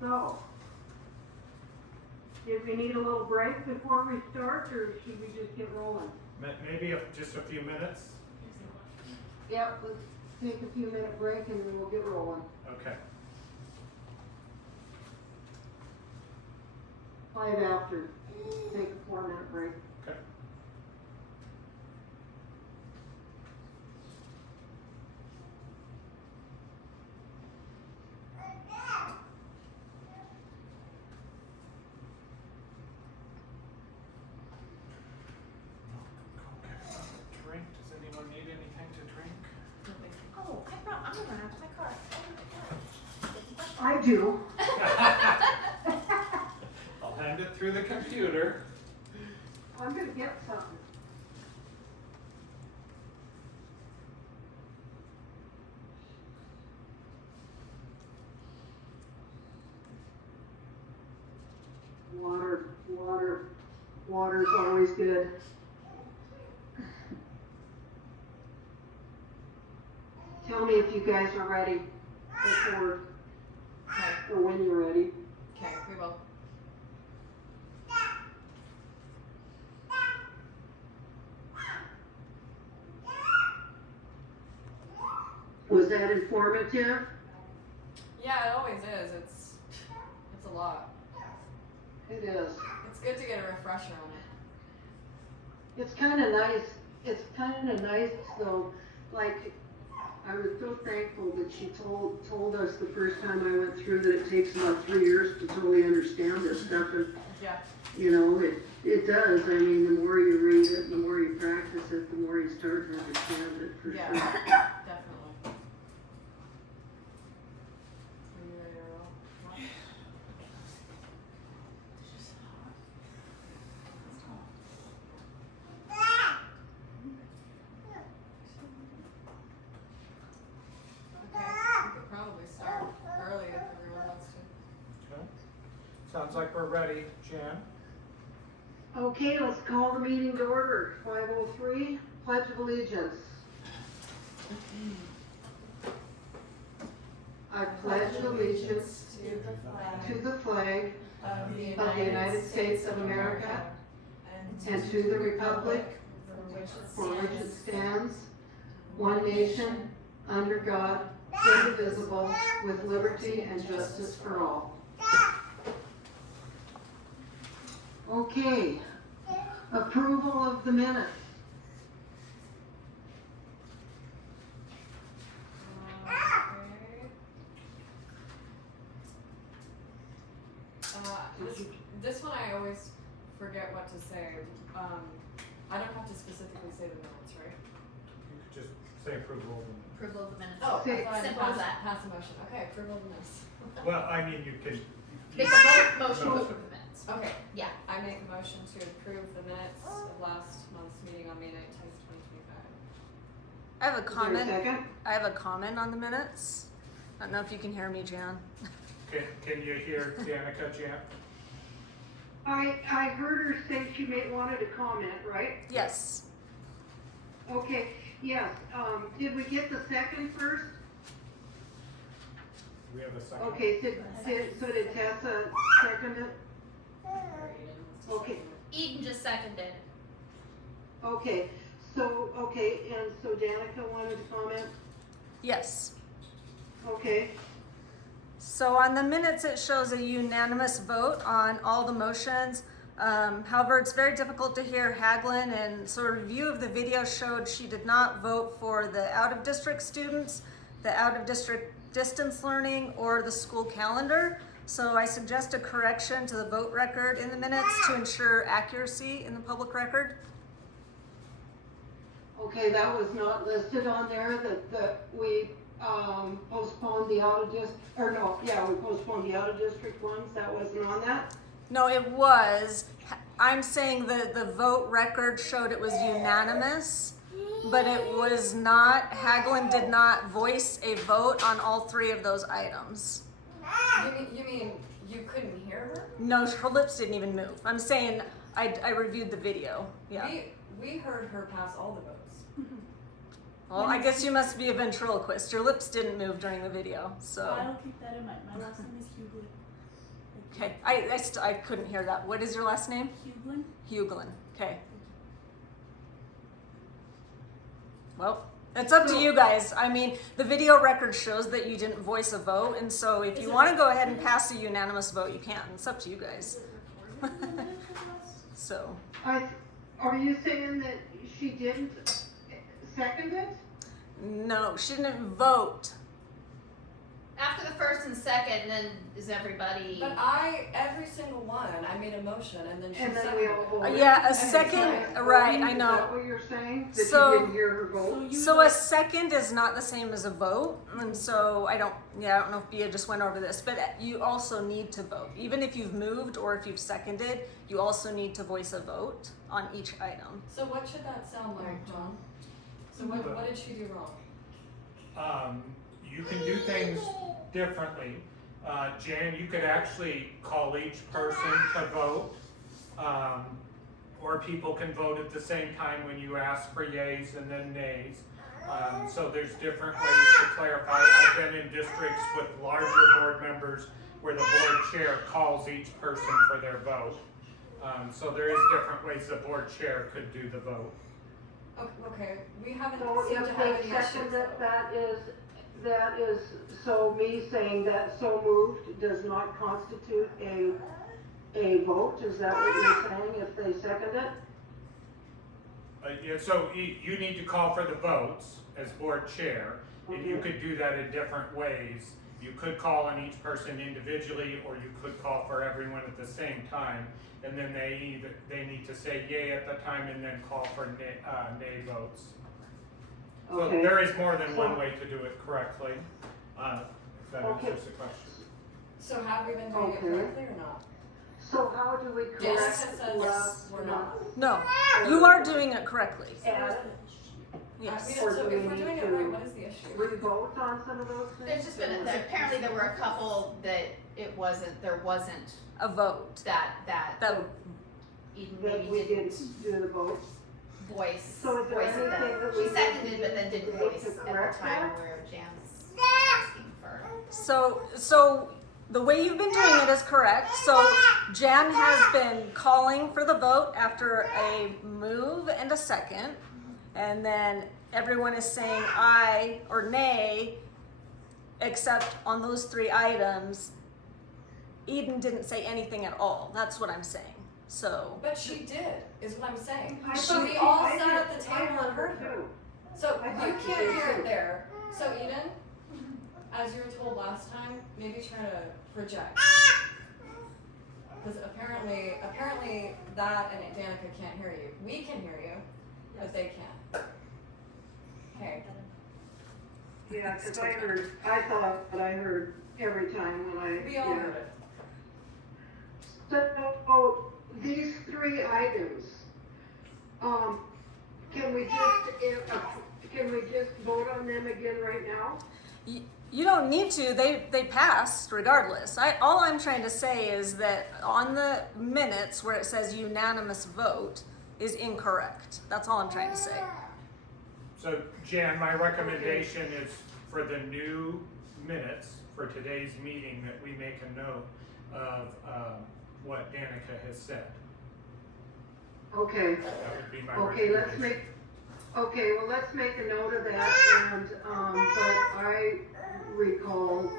So, did we need a little break before we start, or should we just get rolling? Maybe just a few minutes? Yep, let's take a few minute break and then we'll get rolling. Okay. 5 after. Take a 4-minute break. Okay. Drink. Does anyone need anything to drink? Oh, I'm gonna run out to my car. I do. I'll hand it through the computer. I'm gonna get something. Water's always good. Tell me if you guys are ready before, or when you're ready. Okay, we will. Was that informative? Yeah, it always is. It's a lot. It is. It's good to get a refresher on it. It's kind of nice. It's kind of nice though. Like, I was so thankful that she told us the first time I went through that it takes about 3 years to totally understand this stuff. And Yeah. you know, it does. I mean, the more you read it, the more you practice it, the more you start to understand it for Yeah. sure. Definitely. Are you ready to roll? Okay, we could probably start early if everyone wants to. Okay. Sounds like we're ready, Jan. Okay, let's call the meeting to order. 5:03, Pledge of Allegiance. I pledge allegiance to the flag of the of the United States of America and to the republic for which it stands, one nation, under God, indivisible, with liberty and justice for all. Okay, approval of the minutes. This one I always forget what to say. I don't have to specifically say the minutes, right? You could just say approval. Approval of the minutes. Oh, Okay. I thought I Simple as that. pass a motion. Okay, approval of the minutes. Well, I mean, you can. Make a motion to Motion. approve the minutes. Okay, Yeah. I make a motion to approve the minutes of last month's meeting on May 19th, 2025. I have a Is there a comment. second? I have a comment on the minutes. I don't know if you can hear me, Jan. Can you hear Danica, Jan? I heard her say she wanted to comment, right? Yes. Okay, yes, did we get the second first? Do we have a second? Okay, so did Tessa second it? Okay. Eden just seconded. Okay, and so Danica wanted to comment? Yes. Okay, So on the minutes, it shows a unanimous vote on all the motions. However, it's very difficult to hear Haglin, and so a review of the video showed she did not vote for the out-of-district students, the out-of-district distance learning, or the school calendar. So I suggest a correction to the vote record in the minutes to ensure accuracy in the public record. okay, that was not listed on there, that we, postponed the out-of-district, we postponed the out-of-district ones, that wasn't on that? No, it was. I'm saying the vote record showed it was unanimous, but it was not. Hagelin did not voice a vote on all 3 of those items. You mean you couldn't hear her? No, her lips didn't even move. I'm saying I reviewed the video. Yeah. We heard her pass all the votes. Well, I guess you must be a ventriloquist. Your lips didn't move during the video, so. I'll keep that in mind. My last name is Hughley. Okay, I couldn't hear that. What is your last name? Hublin? Huglin. Okay. Well, it's up to you guys. I mean, the video record shows that you didn't voice a vote, and so if you want to go ahead and pass a unanimous vote, you can. It's up to you guys. So. Are you saying that she didn't second it? No, she didn't vote. After the first and second, then is everybody? But every single one, I made a motion and then she And then seconded we all it. voted? Yeah, a And second, it's like right, I voting? know. Is that what you're saying? That So- you didn't hear her vote? So a second is not the same as a vote, and so I don't know if Bia just went over this, but you also need to vote. Even if you've moved or if you've seconded, you also need to voice a vote on each item. So what should that sound like, John? So what did she do wrong? You can do things differently. Jan, you could actually call each person to vote, or people can vote at the same time when you ask for yays and then nays. So there's different ways to clarify. I've been in districts with larger board members where the board chair calls each person for their vote. So there is different ways the board chair could do the vote. Okay, we haven't So seemed to if have they any issues second though. it, that is, so me saying that so moved does not constitute a vote? Is that what you're saying, if they second it? Yeah, so you need to call for the votes as board chair, and you could do that in different ways. You could call on each person individually, or you could call for everyone at the same time, and then they need to say yay at the time and then call for nay votes. So Okay. there is more than one way to do it correctly, if that Okay. answers the question. So have we been doing it Okay. correctly or not? So how do we Jessica correct says we're not. No, you are doing it correctly. And Yes. Or So do if we we're need doing it to right, what is the issue? re-vote on some of those things? There's just been apparently there were a couple that there wasn't A vote. that That Eden That maybe we didn't didn't do the vote? voice So is there voice it anything then. that She we seconded but then didn't need voice to at correct the time that? where Jan's asking for. so the way you've been doing it is correct. So Jan has been calling for the vote after a move and a second, and then everyone is saying aye or nay, except on those three items, Eden didn't say anything at all. That's what I'm saying. So But she did, is what I'm saying. I So thought we she- all I sat did- at the table and heard her. too. So I you thought she can't did hear too. it there. So Eden, as you were told last time, maybe try to project. Because apparently that and Danica can't hear you. We can hear you, but they can't. Okay. Yeah, cause I thought I heard every time when I. We all yeah. heard it. So, these three items, can we just vote on them again right now? you don't need to. They passed regardless. All I'm trying to say is that on the minutes where it says unanimous vote is incorrect. That's all I'm trying to say. So Jan, my recommendation is for the new minutes for today's meeting that we make a note of what Danica has said. Okay, That would be my okay, recommendation. let's make a note of that, and, but I recall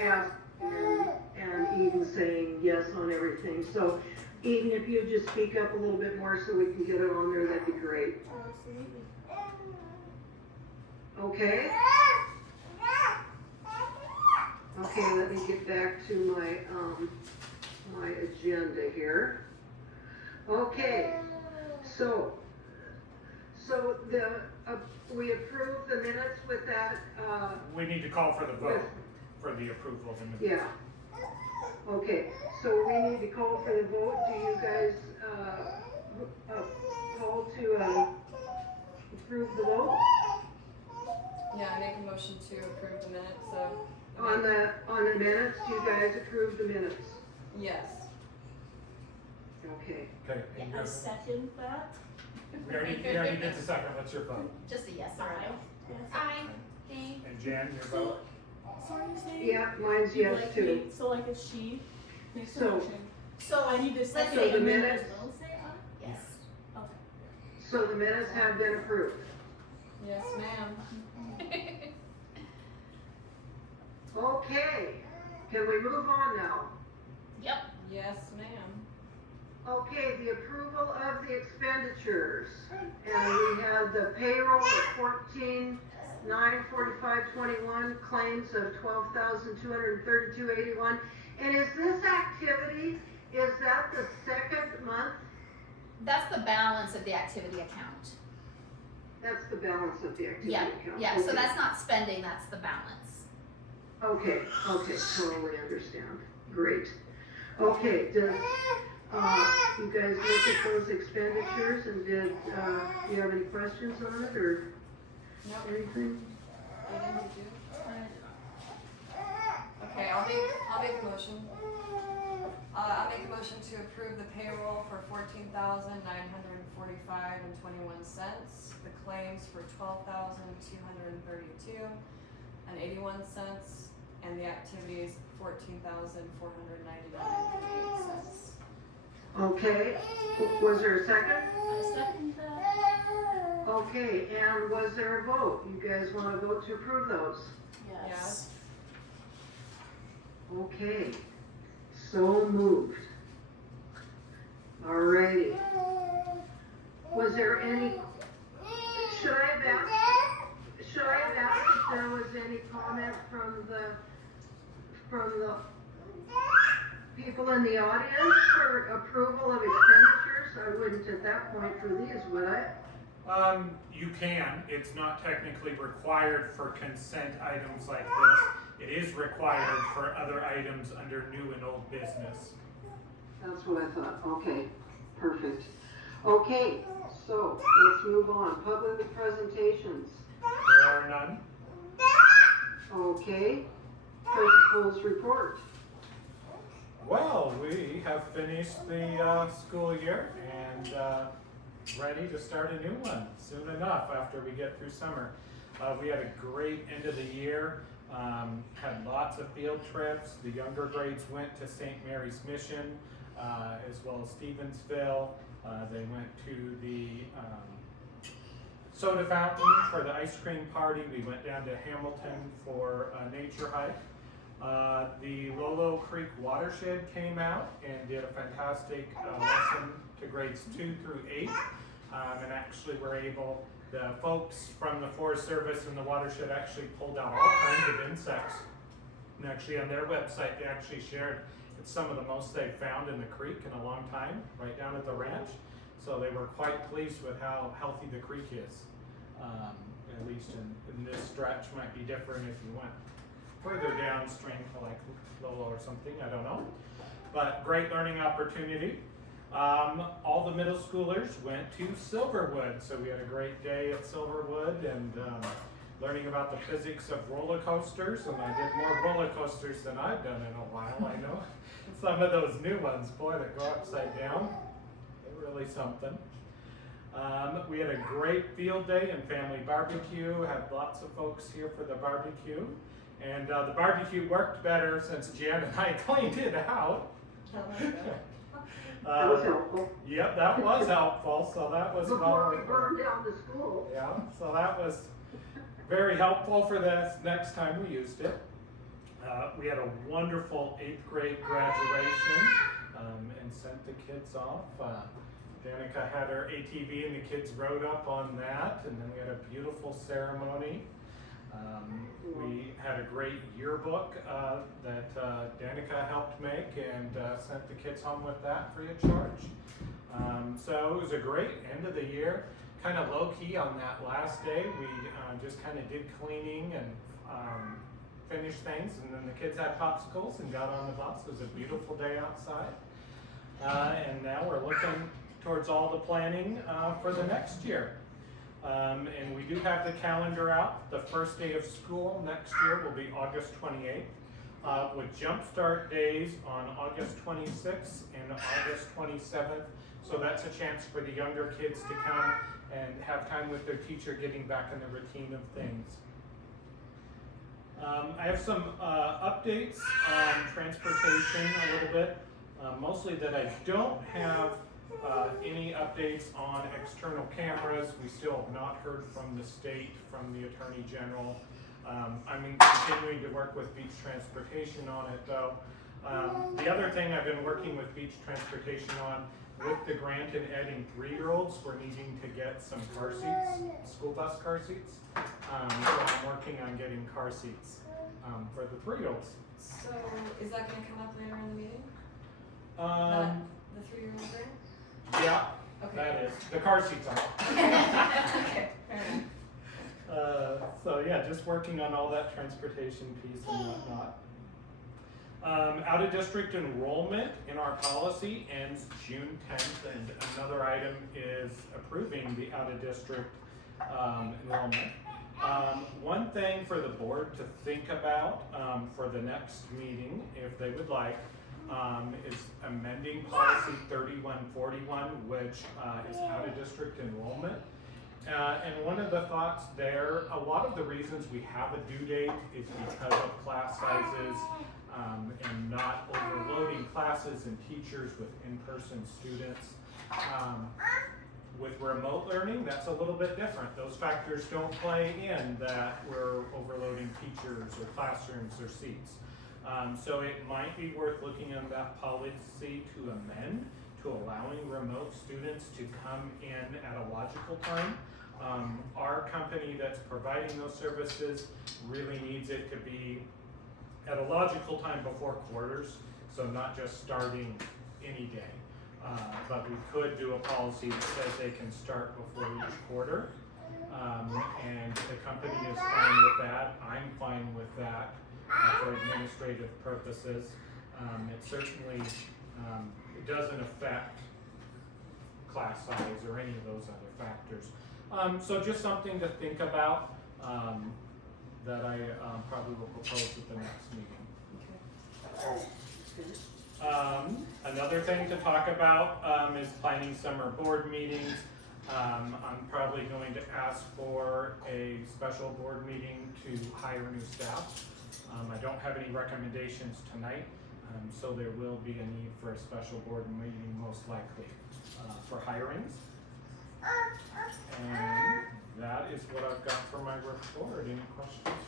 asking and Eden saying yes on everything, so Eden, if you just speak up a little bit more so we can get it on there, that'd be great. Okay? Okay, let me get back to my agenda here. Okay, so we approved the minutes with that, We need to call for the vote for the approval of the minutes. yeah. Okay, so we need to call for the vote. Do you guys, call to, approve the vote? Yeah, I make a motion to approve the minutes, so. On the minutes, do you guys approve the minutes? Yes. Okay. Okay. Yeah, and I you're- second that. We already did the second. What's your vote? Just a yes or Aye. no. Yes. Aye. Okay. And Jan, your vote? So are you saying? Yeah, mine's you yes like too. me- So like a she? So, So I need to let's second So see. the minutes, Yes. so the minutes have been approved. Yes, ma'am. Okay, can we move on now? Yep. Yes, ma'am. Okay, the approval of the expenditures. And we had the payroll of 14,945.21, claims of 12,232.81. And is this activity, is that the second month? That's the balance of the activity account. That's the balance of the activity Yeah, account. yeah, so Okay. that's not spending, that's the balance. Okay, totally understand. Great. Okay, does, you guys look at those expenditures and did, you have any questions on it or Nope. anything? Aiden, did you? Okay, I'll make a motion. I'll make a motion to approve the payroll for $14,945.21, the claims for $12,232.81, and the activities $14,499.88. Okay, was there a second? I second that. Okay, and was there a vote? You guys wanna vote to approve those? Yes. Okay, so moved. Alrighty. Was there any, should I have asked if there was any comment from the people in the audience for approval of expenditures? I wouldn't at that point for these, would I? You can. It's not technically required for consent items like this. It is required for other items under new and old business. That's what I thought. Okay, perfect. Okay, so let's move on. Public presentations. There are none. Okay, principal's report. Well, we have finished the school year and ready to start a new one soon enough after we get through summer. We had a great end of the year, had lots of field trips. The younger grades went to St. Mary's Mission as well as Stevensville. They went to the soda fountain for the ice cream party. We went down to Hamilton for a nature hike. The Lolo Creek Watershed came out and did a fantastic lesson to grades 2 through 8. And actually were able, the folks from the Forest Service and the watershed actually pulled out all kinds of insects. And actually on their website, they actually shared it's some of the most they've found in the creek in a long time, right down at the ranch. So they were quite pleased with how healthy the creek is. At least in this stretch, might be different if you went further downstream to like Lolo or something, I don't know. But great learning opportunity. All the middle schoolers went to Silverwood, so we had a great day at Silverwood and learning about the physics of roller coasters, and I did more roller coasters than I've done in a while, I know. Some of those new ones, boy, that go upside down, they're really something. We had a great field day and family barbecue, had lots of folks here for the barbecue, and the barbecue worked better since Jan and I cleaned it out. That was helpful. Yep, that was helpful, so that was Before we well. burned down the school. Yeah, so that was very helpful for this next time we used it. We had a wonderful 8th grade graduation and sent the kids off. Danica had her ATV and the kids rode up on that, and then we had a beautiful ceremony. We had a great yearbook that Danica helped make and sent the kids home with that free of charge. So it was a great end of the year. Kind of low key on that last day. We just kind of did cleaning and finished things, and then the kids had popsicles and got on the bus. It was a beautiful day outside. And now we're looking towards all the planning for the next year. And we do have the calendar out. The first day of school next year will be August 28th, with jumpstart days on August 26th and August 27th. So that's a chance for the younger kids to come and have time with their teacher getting back in the routine of things. I have some updates on transportation a little bit. Mostly that I don't have any updates on external cameras. We still have not heard from the state, from the Attorney General. I'm continuing to work with Beach Transportation on it though. The other thing I've been working with Beach Transportation on, with the grant and adding 3-year-olds, we're needing to get some car seats, school bus car seats. So I'm working on getting car seats for the 3-year-olds. So is that gonna come up later in the meeting? The 3-year-old grant? Yeah, Okay. that is. The car seats are. Okay, fair enough. So yeah, just working on all that transportation piece and whatnot. Out of district enrollment in our policy ends June 10th, and another item is approving the out of district enrollment. One thing for the board to think about for the next meeting, if they would like, is amending policy 3141, which is out of district enrollment. And one of the thoughts there, a lot of the reasons we have a due date is because of class sizes and not overloading classes and teachers with in-person students. With remote learning, that's a little bit different. Those factors don't play in that we're overloading teachers or classrooms or seats. So it might be worth looking at that policy to amend to allowing remote students to come in at a logical time. Our company that's providing those services really needs it to be at a logical time before quarters, so not just starting any day. But we could do a policy that says they can start before each quarter. And the company is fine with that. I'm fine with that for administrative purposes. It certainly it doesn't affect class size or any of those other factors. So just something to think about that I probably will propose at the next meeting. Another thing to talk about is planning summer board meetings. I'm probably going to ask for a special board meeting to hire new staff. I don't have any recommendations tonight, so there will be a need for a special board meeting most likely for hirings. And that is what I've got for my report. Any questions?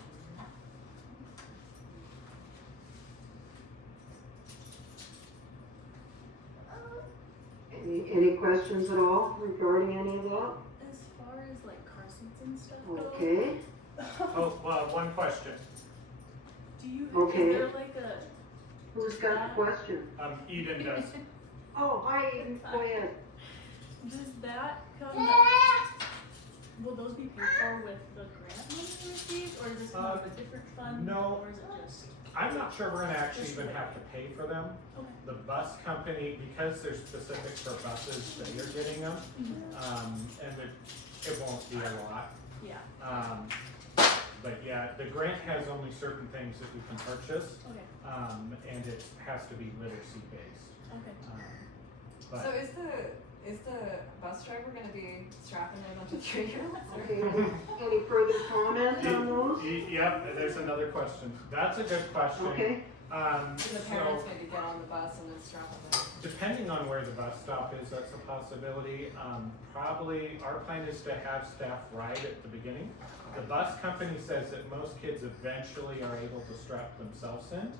Any questions at all regarding any of that? As far as like car seats and stuff go, Okay, Oh, well, one question. do you Okay. is there like a who's got the question? Eden does. Oh, hi, Eden, go ahead. does that come will those be paid for with the grant money we received, or is this come out of a different fund? no. Or is it just I'm not sure we're gonna actually even have to pay for them. okay. The bus company, because they're specific for buses, they are getting them. And it won't be a lot. Yeah. But yeah, the grant has only certain things that we can purchase, Okay. and it has to be literacy based. Okay. So is the bus driver gonna be strapping a bunch of 3-year-olds? Okay, any further comment on those? Yep, there's another question. That's a good question. Okay, And the So, parents maybe get on the bus and then strap them depending on where the bus stop is, that's a possibility. Probably, our plan is to have staff ride at the beginning. The bus company says that most kids eventually are able to strap themselves in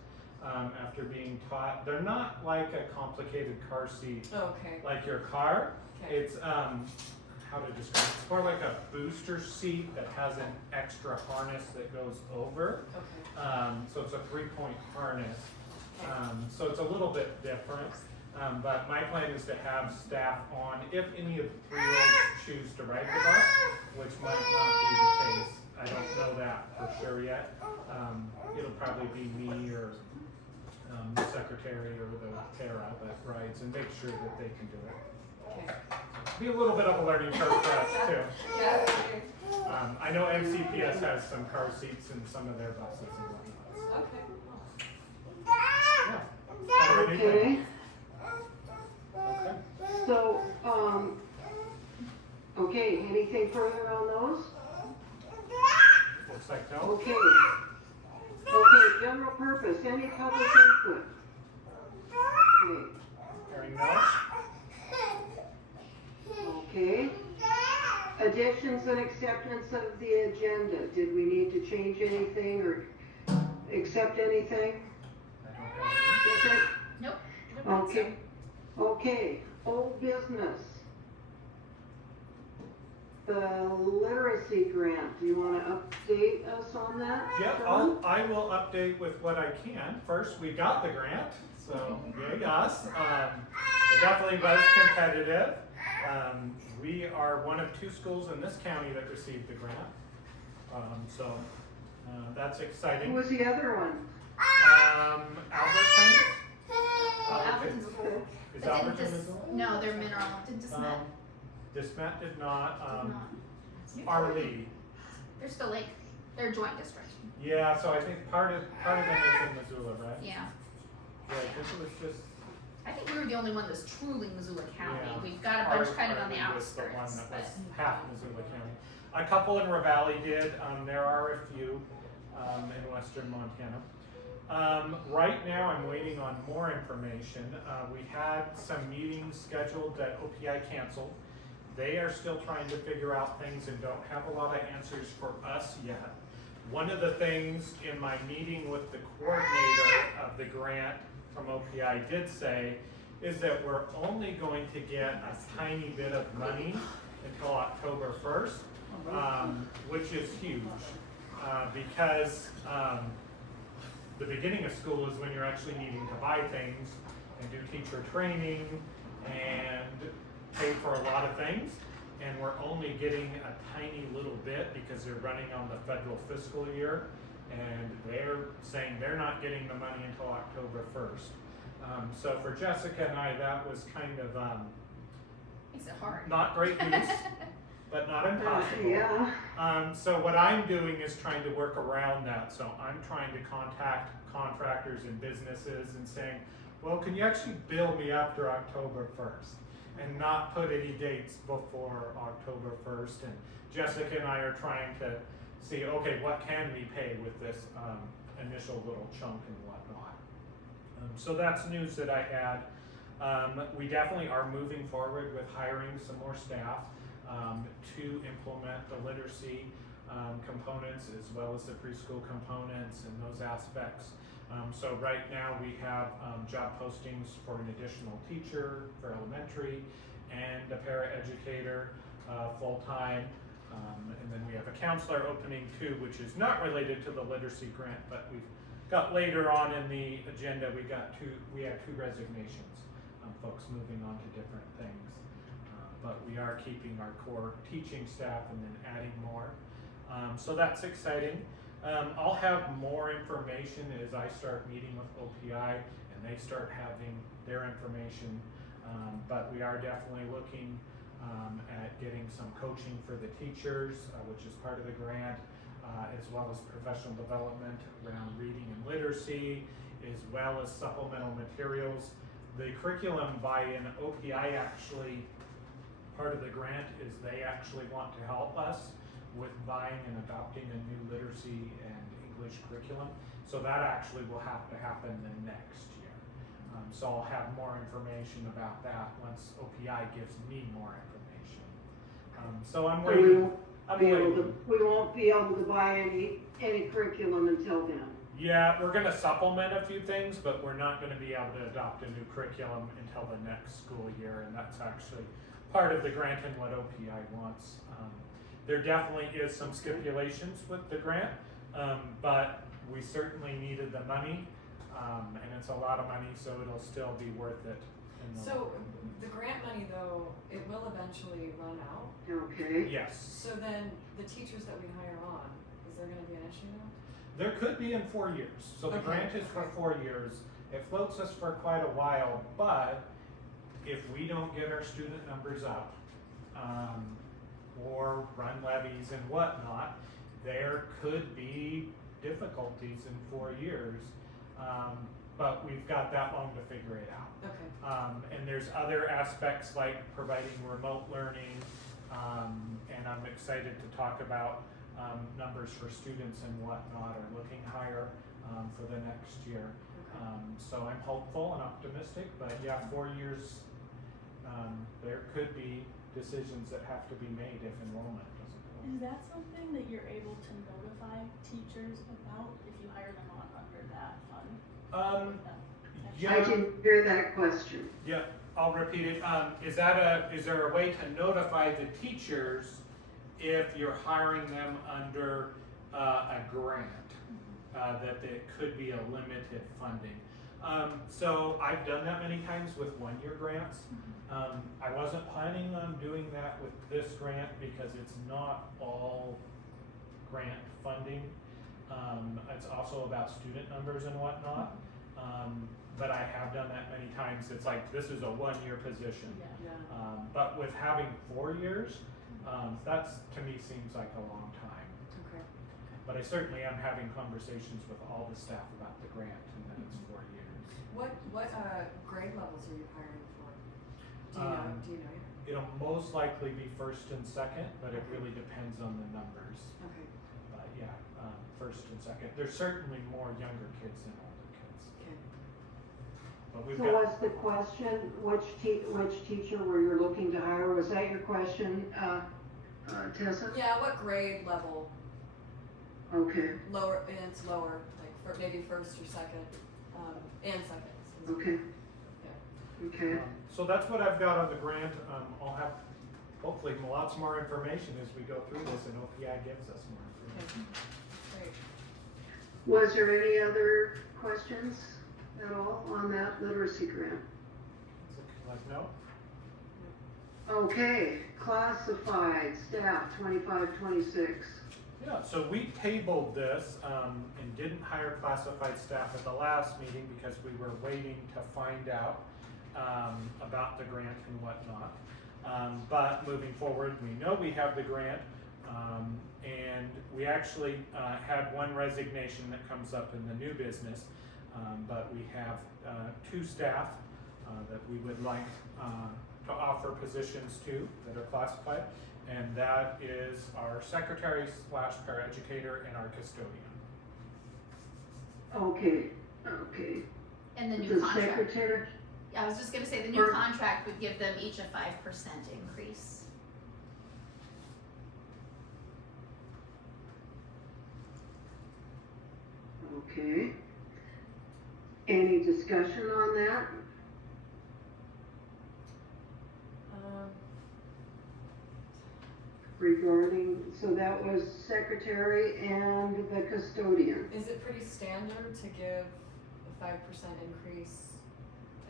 after being taught. They're not like a complicated car seat in. Oh, okay. like your car. Okay. It's, how to describe it? It's more like a booster seat that has an extra harness that goes over. Okay. So it's a 3-point harness. So it's a little bit different. But my plan is to have staff on if any of the 3-year-olds choose to ride the bus, which might not be the case. I don't know that for sure yet. It'll probably be me or the secretary or the para that rides and make sure that they can do it. Okay. Be a little bit of a learning curve for us too. Yeah, okay. I know MCPS has some car seats in some of their buses and whatnot. Okay. Yeah. Kind of a new thing. okay, Okay. so, okay, anything further on those? Looks like no. Okay, public input? Okay. Hearing none? Okay. Additions and acceptance of the agenda. Did we need to change anything or accept anything I don't have different? Nope. I don't think Okay. Okay. Old business. The literacy grant. Do you want to update us on that? Yeah, Sean? I will update with what I can. First, we got the grant, so yay us. It definitely was competitive. We are one of 2 schools in this county that received the grant. So that's Who exciting. was the other one? Alberton? Alberton's full. Is But didn't Alberton this, Missoula? no, they're mineral. Did Desmet? Desmet did not. Did not. Arlie. They're still like, they're a joint district. Yeah, so I think part of them is in Missoula, right? Yeah. Yeah, this was just. I think we were the only one that's truly Missoula County. Yeah. We've got a bunch kind of on the Arlie was the one outskirts, that was but half Missoula County. A couple in Ravalli did. There are a few in western Montana. Right now, I'm waiting on more information. We had some meetings scheduled that OPI canceled. They are still trying to figure out things and don't have a lot of answers for us yet. One of the things in my meeting with the coordinator of the grant from OPI did say is that we're only going to get a tiny bit of money until October 1st, which is huge because the beginning of school is when you're actually needing to buy things and do teacher training and pay for a lot of things. And we're only getting a tiny little bit because they're running on the federal fiscal year, and they're saying they're not getting the money until October 1st. So for Jessica and I, that was kind of makes it hard. not great news, but not impossible. Yeah. So what I'm doing is trying to work around that. So I'm trying to contact contractors and businesses and saying, well, can you actually bill me after October 1st? And not put any dates before October 1st. And Jessica and I are trying to see, okay, what can we pay with this initial little chunk and whatnot. So that's news that I had. We definitely are moving forward with hiring some more staff to implement the literacy components as well as the preschool components and those aspects. So right now we have job postings for an additional teacher for elementary and a paraeducator full-time. And then we have a counselor opening too, which is not related to the literacy grant, but we've got later on in the agenda, we had 2 resignations, folks moving on to different things. But we are keeping our core teaching staff and then adding more. So that's exciting. I'll have more information as I start meeting with OPI and they start having their information. But we are definitely looking at getting some coaching for the teachers, which is part of the grant, as well as professional development around reading and literacy, as well as supplemental materials. The curriculum buy-in, OPI actually, part of the grant is they actually want to help us with buying and adopting a new literacy and English curriculum. So that actually will have to happen the next year. So I'll have more information about that once OPI gives me more information. So I'm waiting. We won't be able to buy any curriculum until then. Yeah, we're gonna supplement a few things, but we're not gonna be able to adopt a new curriculum until the next school year, and that's actually part of the grant and what OPI wants. There definitely is some stipulations with the grant, but we certainly needed the money, and it's a lot of money, so it'll still be worth it. So the grant money though, it will eventually run out. Okay. Yes, So then the teachers that we hire on, is there gonna be an issue now? there could be in 4 years. So the Okay, grant is for okay. 4 years. It floats us for quite a while, but if we don't get our student numbers up, or run levies and whatnot, there could be difficulties in 4 years. But we've got that long to figure it out. Okay. And there's other aspects like providing remote learning, and I'm excited to talk about numbers for students and whatnot are looking higher for the next year. So I'm hopeful and optimistic, but yeah, 4 years, there could be decisions that have to be made if enrollment doesn't go. Is that something that you're able to notify teachers about if you hire them on under that fund? Yeah. I didn't hear that question. Yeah, I'll repeat it. Is there a way to notify the teachers if you're hiring them under a grant, that it could be a limited funding? So I've done that many times with one-year grants. I wasn't planning on doing that with this grant because it's not all grant funding. It's also about student numbers and whatnot. But I have done that many times. It's like, this is a one-year position. Yeah. But with having 4 years, that's, to me, seems like a long time. Okay. But I certainly am having conversations with all the staff about the grant, and then it's 4 years. What grade levels are you hiring for? Do you know yet? It'll most likely be first and second, but it really depends on the numbers. Okay. But yeah, first and second. There's certainly more younger kids than older kids. Okay. But we've So got, what's the question? Which teacher were you looking to hire? Was that your question, Tessa? Yeah, what grade level? Okay, Lower, and it's lower, like for maybe first or second, and second. okay. Okay, so that's what I've got on the grant. I'll have hopefully lots more information as we go through this, and OPI gives us more information. Okay. Great. was there any other questions at all on that literacy grant? Like, no? Okay, classified staff 25-26. Yeah, so we tabled this and didn't hire classified staff at the last meeting because we were waiting to find out about the grant and whatnot. But moving forward, we know we have the grant, and we actually had one resignation that comes up in the new business, but we have 2 staff that we would like to offer positions to that are classified, and that is our secretary / paraeducator and our custodian. Okay. And the new The contract. secretary, I was just gonna say, the new contract would give them each a 5% increase. okay. Any discussion on that? Regarding, so that was secretary and the custodian. Is it pretty standard to give a 5% increase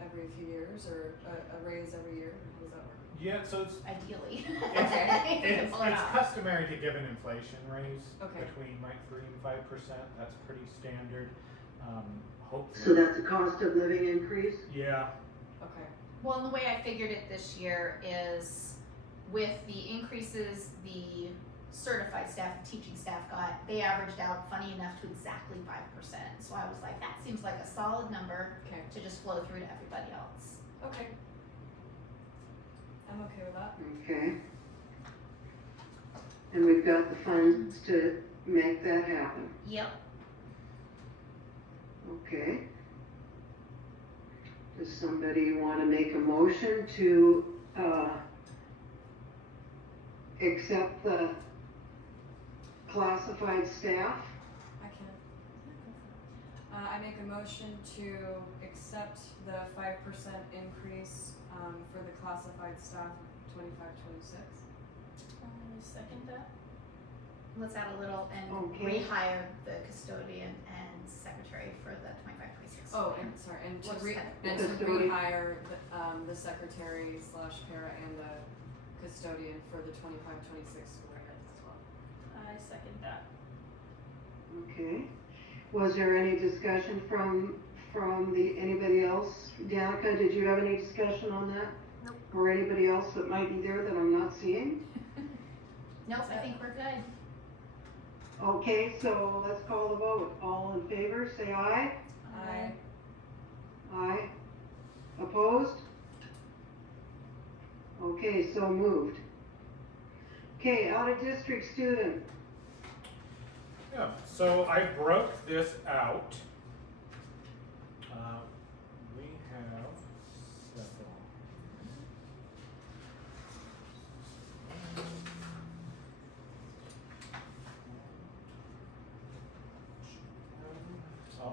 every few years, or a raise every year? How does that work? Yeah, so it's Ideally. it's Pull it off. customary to give an inflation raise Okay. between like 3 and 5%. That's pretty standard. Hopefully. So that's a cost of living increase? Yeah. Okay. Well, and the way I figured it this year is with the increases the certified staff, the teaching staff got, they averaged out, funny enough, to exactly 5%. So I was like, that seems like a solid number Okay. to just flow through to everybody else. Okay. I'm okay with that. Okay. And we've got the funds to make that happen. Yep. Okay. Does somebody want to make a motion to, accept the classified staff? I can. I make a motion to accept the 5% increase for the classified staff 25-26. Second that. Let's add a little and Okay. rehire the custodian and secretary for the 25-26. Oh, and sorry, and to What's re- that? and to Custodian. rehire the secretary / para and the custodian for the 25-26 school year as well. I second that. Okay. Was there any discussion from anybody else? Danica, did you have any discussion on that? Nope. Or anybody else that might be there that I'm not seeing? Nope, I think we're good. Okay, so let's call the vote. All in favor, say aye. I Aye. Opposed? Okay, so moved. Okay, out of district student. Yeah, so I broke this out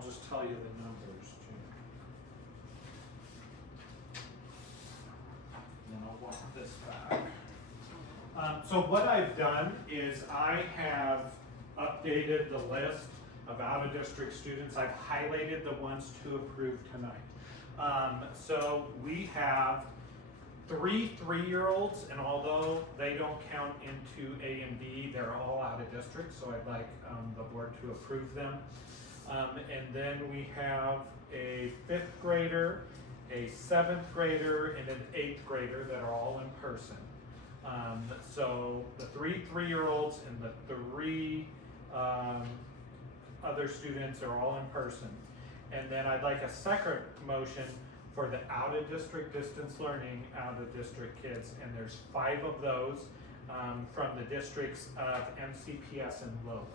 I'll just tell you the numbers, Jim. And then I'll walk this back. So what I've done is I have updated the list of out-of-district students. I've highlighted the ones to approve tonight. So we have 3 3-year-olds, and although they don't count into A and B, they're all out of district, so I'd like the board to approve them. And then we have a 5th grader, a 7th grader, and an 8th grader that are all in person. So the 3 3-year-olds and the 3 other students are all in person. And then I'd like a second motion for the out-of-district distance learning, out-of-district kids, and there's 5 of those from the districts of MCPS and Lobo.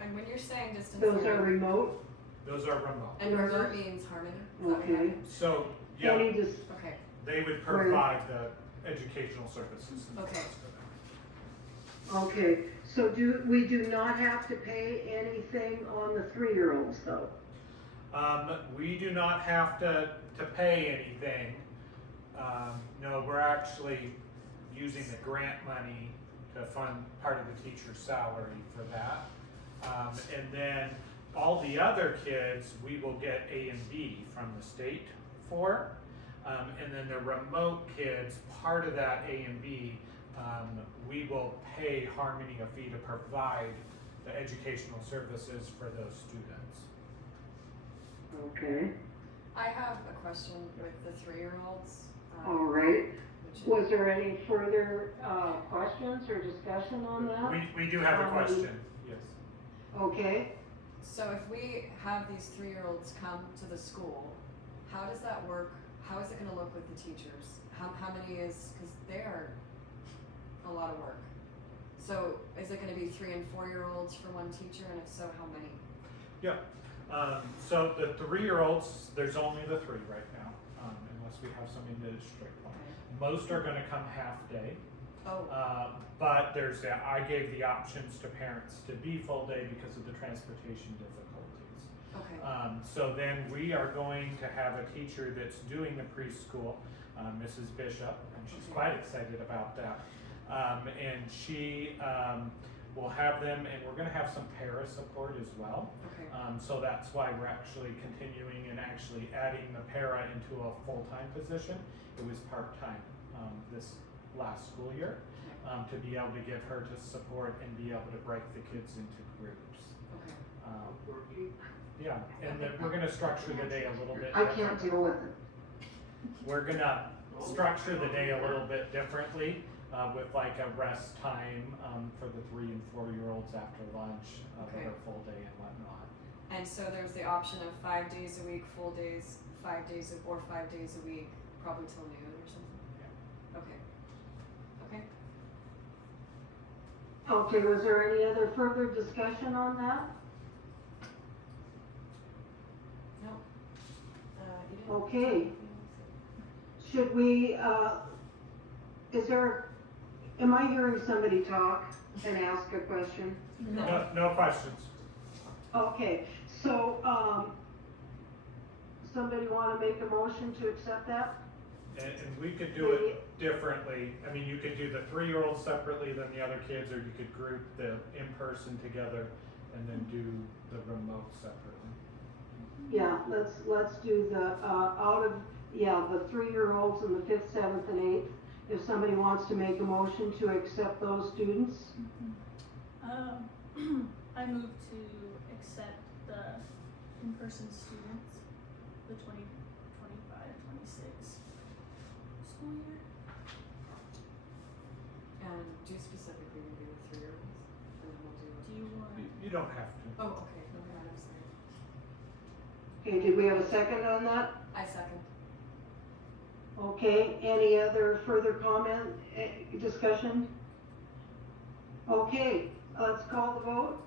And when you're saying distance Those are learning, remote? Those are remote. and remote means Harmony? Is that what Okay. happened? So, yeah, Any dis- Okay, they would provide the educational services. and Okay. things for them. Okay, so we do not have to pay anything on the 3-year-olds though? We do not have to pay anything. No, we're actually using the grant money to fund part of the teacher's salary for that. And then all the other kids, we will get A and B from the state for. And then the remote kids, part of that A and B, we will pay Harmony a fee to provide the educational services for those students. Okay, I have a question with the 3-year-olds. all right. Which is, Was there any further questions or discussion on that? We do have a question, yes. Okay, so if we have these 3-year-olds come to the school, how does that work? How is it gonna look with the teachers? How many is, cause they are a lot of work. So is it gonna be 3 and 4-year-olds for one teacher, and if so, how many? So the 3-year-olds, there's only the 3 right now, unless we have some in the district. Most are gonna come half day. Oh, But I gave the options to parents to be full day because of the transportation difficulties. okay, So then we are going to have a teacher that's doing the preschool, Mrs. Bishop, and she's Okay. quite excited about that. And she will have them, and we're gonna have some para support as well. okay, So that's why we're actually continuing and actually adding the para into a full-time position. It was part-time this last school year, to be able to give her to support and be able to break the kids into groups. okay. Yeah, and then we're gonna structure the day a little bit I different. can't deal with it. We're gonna structure the day a little bit differently, with like a rest time, for the 3 and 4-year-olds after lunch, Okay. their full day and whatnot. And so there's the option of 5 days a week, full days, 5 days or 5 days a week, probably till noon or something? Okay. Okay. Okay, was there any other further discussion on that? No. You didn't. Okay. Should we, am I hearing somebody talk and ask a question? No questions. Okay, so, somebody wanna make a motion to accept that? And we could do it differently. I mean, you could do the 3-year-olds separately than the other kids, or you could group the in-person together and then do the remote separately. Yeah, let's do the, the 3-year-olds and the 5th, 7th, and 8th. If somebody wants to make a motion to accept those students, I move to accept the in-person students, the 2025-26 school year. And do specifically we do the 3-year-olds? And then we'll do. Do you want? You don't have to. Oh, okay, okay, I'm sorry. okay, did we have a second on that? I second. Okay, any other further comment, discussion? Okay, let's call the vote.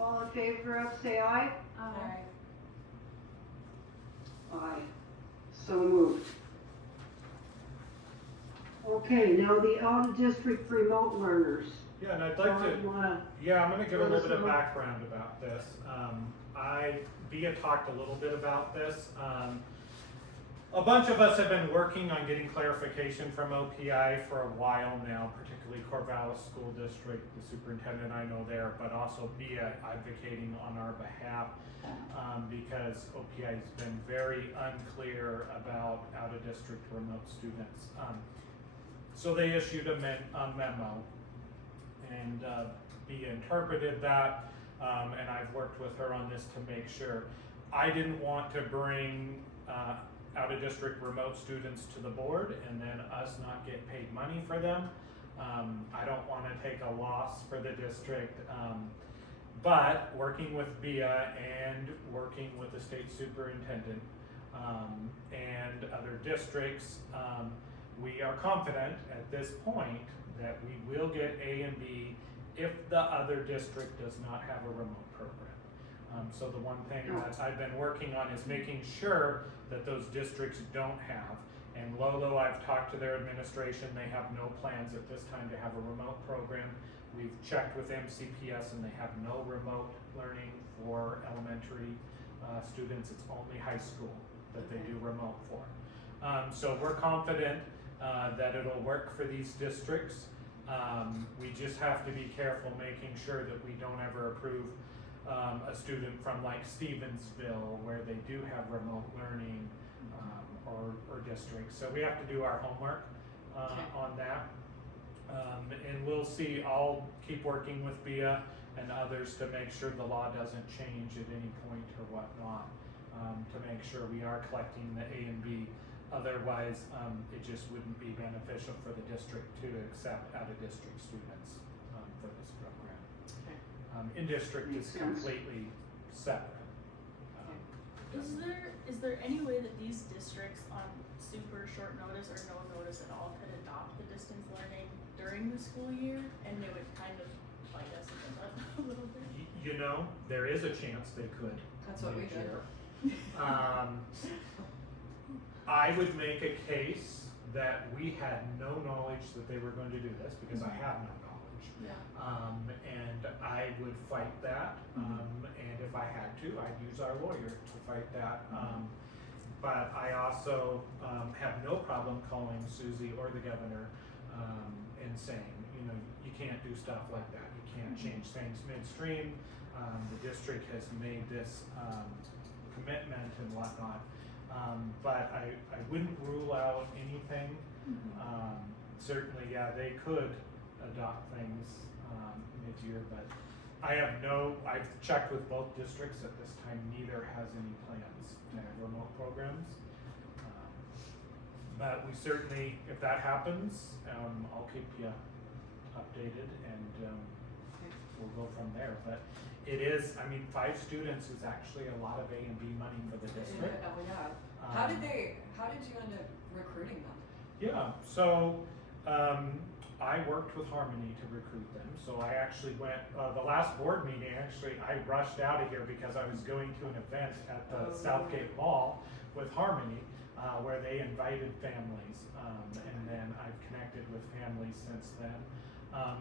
All in favor of, say aye. Alright. Aye. So moved. Okay, now the out-of-district remote learners. Yeah, and I'd like John, you to, wanna, yeah, I'm gonna give a Let us little bit of know. background about this. Bea talked a little bit about this. A bunch of us have been working on getting clarification from OPI for a while now, particularly Corvallis School District, the superintendent I know there, but also Bea advocating on our behalf, because OPI has been very unclear about out-of-district remote students. So they issued a memo, and Bea interpreted that, and I've worked with her on this to make sure. I didn't want to bring out-of-district remote students to the board and then us not get paid money for them. I don't want to take a loss for the district, but working with Bea and working with the state superintendent and other districts, we are confident at this point that we will get A and B if the other district does not have a remote program. So the one thing that I've been working on is making sure that those districts don't have. And Lolo, I've talked to their administration, they have no plans at this time to have a remote program. We've checked with MCPS and they have no remote learning for elementary students. It's only high school that they do remote for. So we're confident that it'll work for these districts. We just have to be careful making sure that we don't ever approve a student from like Stevensville where they do have remote learning or districts. So we have to do our homework on that. And we'll see, I'll keep working with Bea and others to make sure the law doesn't change at any point or whatnot, to make sure we are collecting the A and B. Otherwise, it just wouldn't be beneficial for the district to accept out-of-district students for this program. In-district is Makes sense. completely separate. Is there any way that these districts on super short notice or no notice at all could adopt the distance learning during the school year, and it would kind of bite us in the butt a little bit? You know, there is a chance they could. That's what we make did. sure. I would make a case that we had no knowledge that they were going to do this, because I have no knowledge. Yeah. And I would fight that, and if I had to, I'd use our lawyer to fight that. But I also have no problem calling Susie or the governor and saying, you know, you can't do stuff like that. You can't change things midstream. The district has made this commitment and whatnot. But I wouldn't rule out anything. Certainly, yeah, they could adopt things mid-year, but I've checked with both districts at this time, neither has any plans to have remote programs. But we certainly, if that happens, I'll keep you updated and we'll go from there. But it is, I mean, 5 students is actually a lot of A and B money for the district. Oh, yeah. How did you end up recruiting them? Yeah, so I worked with Harmony to recruit them. So I actually went, the last board meeting, I rushed out of here because I was going to an event at the Southgate Mall with Harmony where they invited families. And then I've connected with families since then.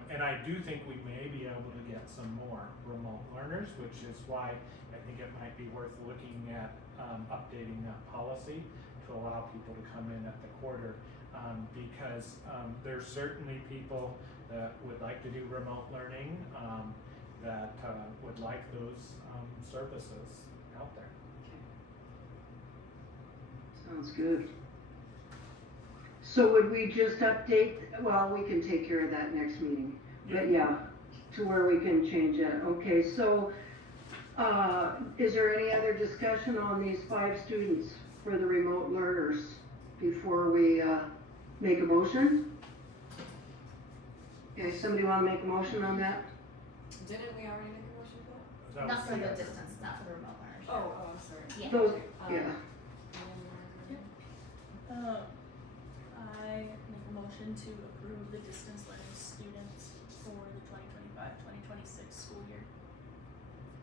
And I do think we may be able to get some more remote learners, which is why I think it might be worth looking at updating that policy to allow people to come in at the quarter, because there's certainly people that would like to do remote learning, that would like those services out there. sounds good. So would we just update, well, we can take care of that next meeting, but yeah, to where we can change it. Okay, so, is there any other discussion on these 5 students for the remote learners before we, make a motion? Okay, somebody wanna make a motion on that? Didn't we already make a motion for that? That Not was for the other- distance, not for the remote learners. Oh, I'm sorry. Yeah. Those, yeah, I make a motion to approve the distance learning students for the 2025-2026 school year.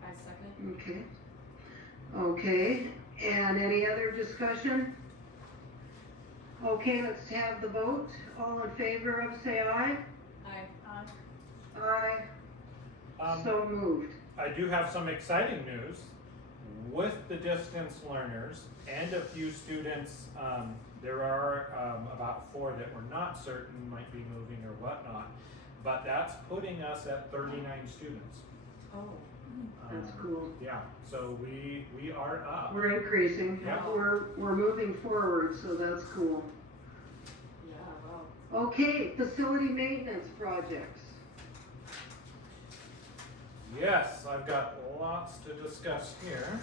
I second. okay. Okay, and any other discussion? Okay, let's have the vote. All in favor of, say aye. Aye. Aye. Aye. Um, So moved. I do have some exciting news. With the distance learners and a few students, there are about 4 that we're not certain might be moving or whatnot, but that's putting us at 39 students. Oh. That's cool. Yeah, so we are up. We're increasing. Yeah. We're moving forward, so that's cool. Yeah, wow. Okay, facility maintenance projects. Yes, I've got lots to discuss here.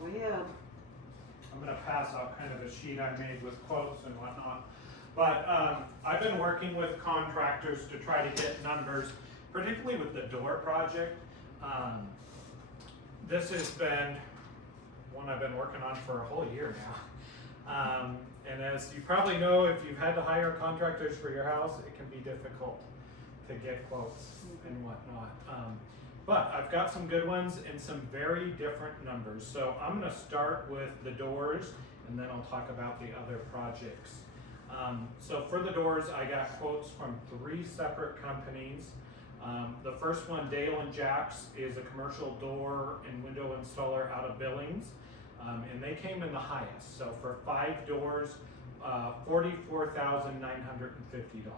Go ahead. I'm gonna pass out kind of a sheet I made with quotes and whatnot. But I've been working with contractors to try to get numbers, particularly with the door project. This has been one I've been working on for a whole year now. And as you probably know, if you've had to hire contractors for your house, it can be difficult to get quotes and whatnot. But I've got some good ones and some very different numbers. So I'm gonna start with the doors and then I'll talk about the other projects. So for the doors, I got quotes from 3 separate companies. The first one, Dale & Jacks, is a commercial door and window installer out of Billings. And they came in the highest. So for 5 doors, $44,950.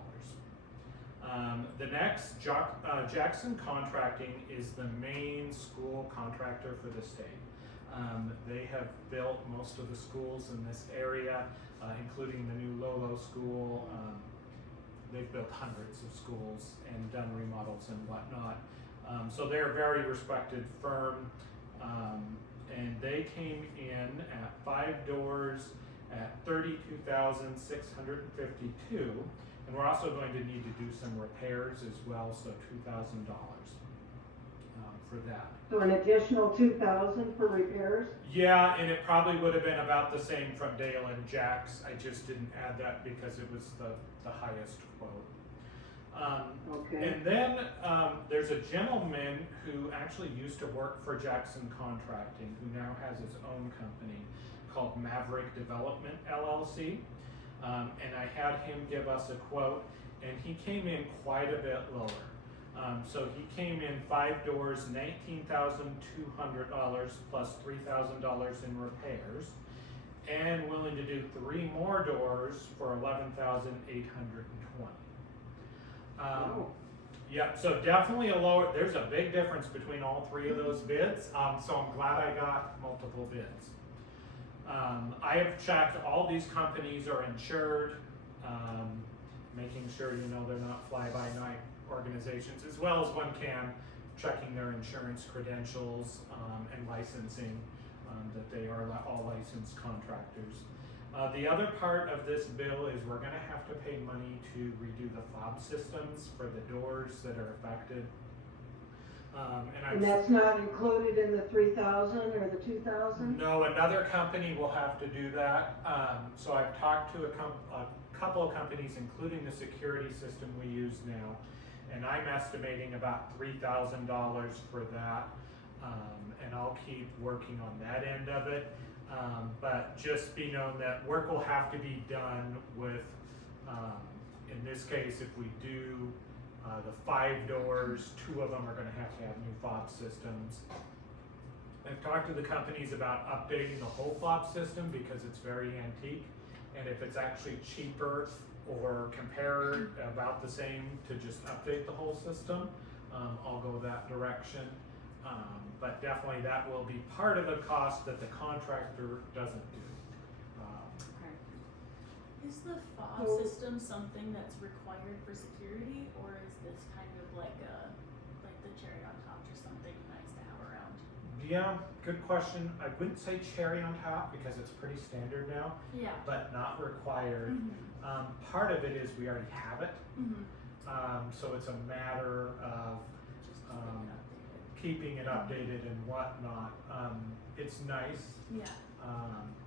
The next, Jackson Contracting is the main school contractor for the state. They have built most of the schools in this area, including the new Lolo school. They've built hundreds of schools and done remodels and whatnot. So they're a very respected firm. And they came in at 5 doors at $32,652. And we're also going to need to do some repairs as well, so $2,000 for that. So an additional 2,000 for repairs? Yeah, and it probably would have been about the same from Dale and Jack's. I just didn't add that because it was the highest quote. Okay. And then there's a gentleman who actually used to work for Jackson Contracting, who now has his own company called Maverick Development LLC. And I had him give us a quote, and he came in quite a bit lower. So he came in 5 doors, $19,200 plus $3,000 in repairs, and willing to do 3 more doors for $11,820. Yeah, so definitely a lower. There's a big difference between all 3 of those bids. So I'm glad I got multiple bids. I have checked all these companies are insured, making sure they're not fly-by-night organizations, as well as one can, checking their insurance credentials and licensing, that they are all licensed contractors. The other part of this bill is we're gonna have to pay money to redo the fob systems for the doors that are affected. And that's not included in the 3,000 or the 2,000? No, another company will have to do that. So I've talked to a couple of companies, including the security system we use now, and I'm estimating about $3,000 for that. And I'll keep working on that end of it. But just be known that work will have to be done with, in this case, if we do the 5 doors, 2 of them are going to have new fob systems. I've talked to the companies about updating the whole fob system because it's very antique, and if it's actually cheaper or compared about the same to just update the whole system, I'll go that direction. But definitely that will be part of the cost that the contractor doesn't do. Is the fob system something that's required for security, or is this kind of like the cherry on top, just something nice to have around? Yeah, good question. I wouldn't say cherry on top because it's pretty standard now, Yeah. but not required. Mm-hmm. Part of it is we already have it, Mm-hmm. so it's a matter of Just keeping it updated and whatnot. It's nice, Yeah.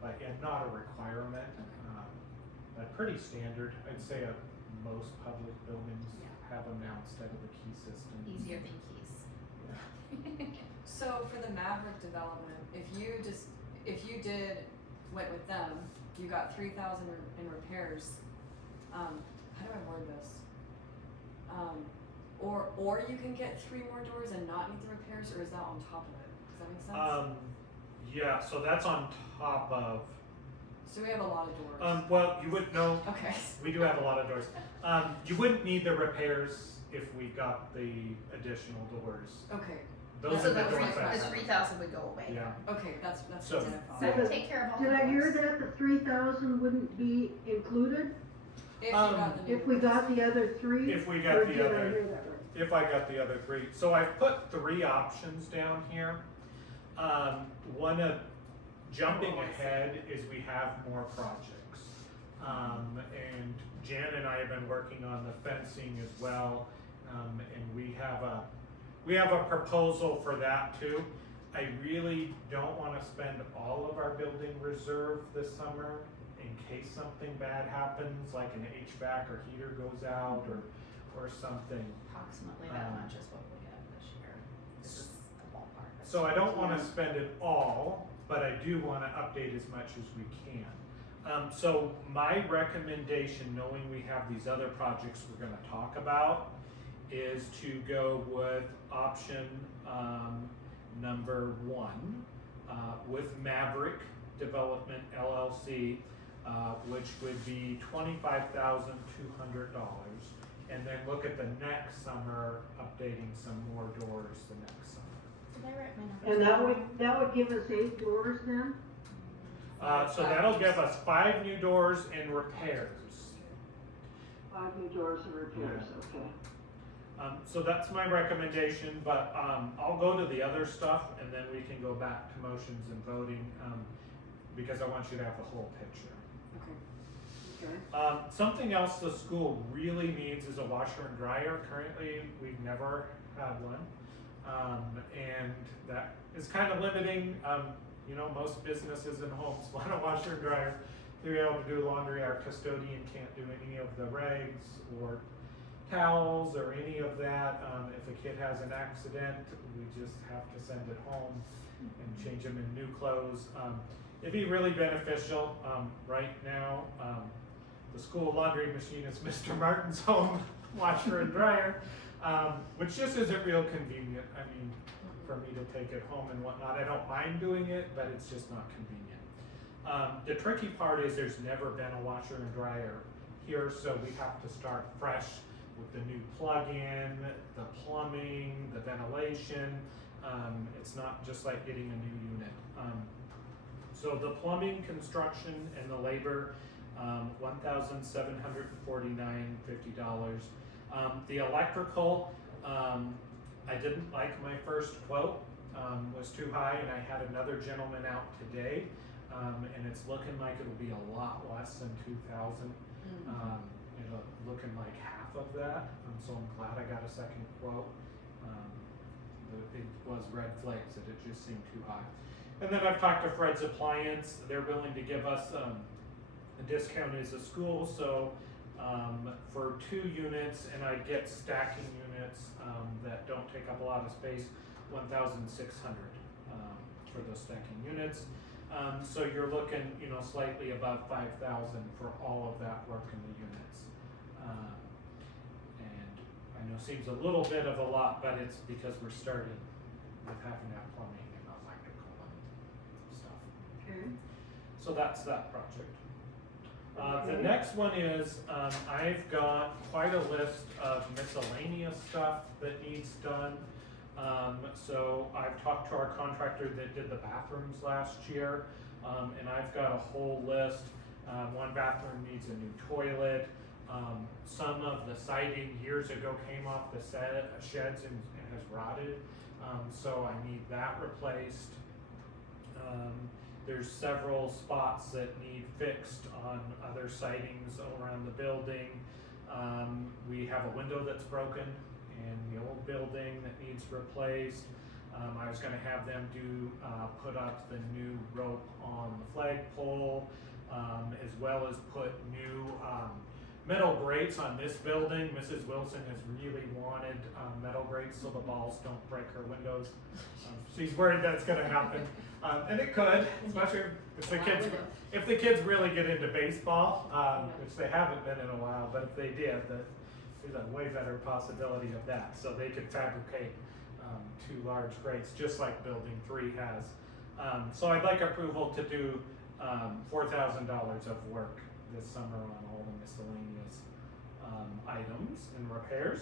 but not a requirement. But pretty standard. I'd say most public buildings have them now instead of the key system. Easier than keys. So for the Maverick development, if you did went with them, you got 3,000 in repairs. How do I word this? Or you can get 3 more doors and not need the repairs, or is that on top of it? Does that make sense? Yeah, so that's on top of, So we have a lot of doors. well, you would know, Okay. we do have a lot of doors. You wouldn't need the repairs if we got the additional doors. Okay. Those So are the the doors three, that the have. 3,000 would go away. Yeah, Okay, that's So- what I thought. That would take care of all the Did I hear doors. that the 3,000 wouldn't be included If you got the new if we doors. got the other 3? If we got Or the did I other- hear that right? if I got the other 3. So I've put 3 options down here. One of, jumping Oh, I see. ahead is we have more projects. And Jan and I have been working on the fencing as well. And we have a proposal for that too. I really don't wanna spend all of our building reserve this summer in case something bad happens, like an HVAC or heater goes out or something. Approximately that much is what we have this year. This is a ballpark. So I don't wanna spend it all, but I do wanna update as much as we can. So my recommendation, knowing we have these other projects we're gonna talk about, is to go with option, number 1, with Maverick Development LLC, which would be $25,200. And then look at the next summer, updating some more doors the next summer. Did I write my numbers? And that would give us 8 doors then? So that'll give us 5 new doors and repairs. 5 new doors and repairs, okay. So that's my recommendation, but I'll go to the other stuff and then we can go back to motions and voting, because I want you to have the whole picture. Okay. Something else the school really needs is a washer and dryer. Currently, we've never had one. And that is kind of limiting. You know, most businesses and homes want a washer and dryer to be able to do laundry. Our custodian can't do any of the rags or towels or any of that. If a kid has an accident, we just have to send it home and change them in new clothes. It'd be really beneficial. Right now, the school laundry machine is Mr. Martin's home washer and dryer, which just isn't real convenient. I mean, for me to take it home and whatnot, I don't mind doing it, but it's just not convenient. The tricky part is there's never been a washer and dryer here, so we have to start fresh with the new plug-in, the plumbing, the ventilation. It's not just like getting a new unit. So the plumbing, construction, and the labor, $1,749.50. The electrical, I didn't like my first quote, was too high, and I had another gentleman out today, and it's looking like it'll be a lot less than 2,000. It'll looking like half of that, so I'm glad I got a second quote. It was red flags that it just seemed too high. And then I've talked to Fred's Appliance. They're willing to give us a discount as a school, so for 2 units, and I get stacking units that don't take up a lot of space, $1,600 for those stacking units. So you're looking, you know, slightly above 5,000 for all of that work in the units. And I know it seems a little bit of a lot, but it's because we're starting with having that plumbing and electrical and stuff. Okay. So that's that project. The Okay. next one is, I've got quite a list of miscellaneous stuff that needs done. So I've talked to our contractor that did the bathrooms last year, and I've got a whole list. One bathroom needs a new toilet. Some of the siding years ago came off the sheds and has rotted, so I need that replaced. There's several spots that need fixed on other sidings around the building. We have a window that's broken in the old building that needs replaced. I was gonna have them put up the new rope on the flagpole, as well as put new metal grates on this building. Mrs. Wilson has really wanted metal grates so the balls don't break her windows. She's worried that's gonna happen, and it could, especially if the kids really get into baseball, which they haven't been in a while, but if they did, there's a way better possibility of that. So they could fabricate 2 large grates, just like Building 3 has. So I'd like approval to do $4,000 of work this summer on all the miscellaneous items and repairs.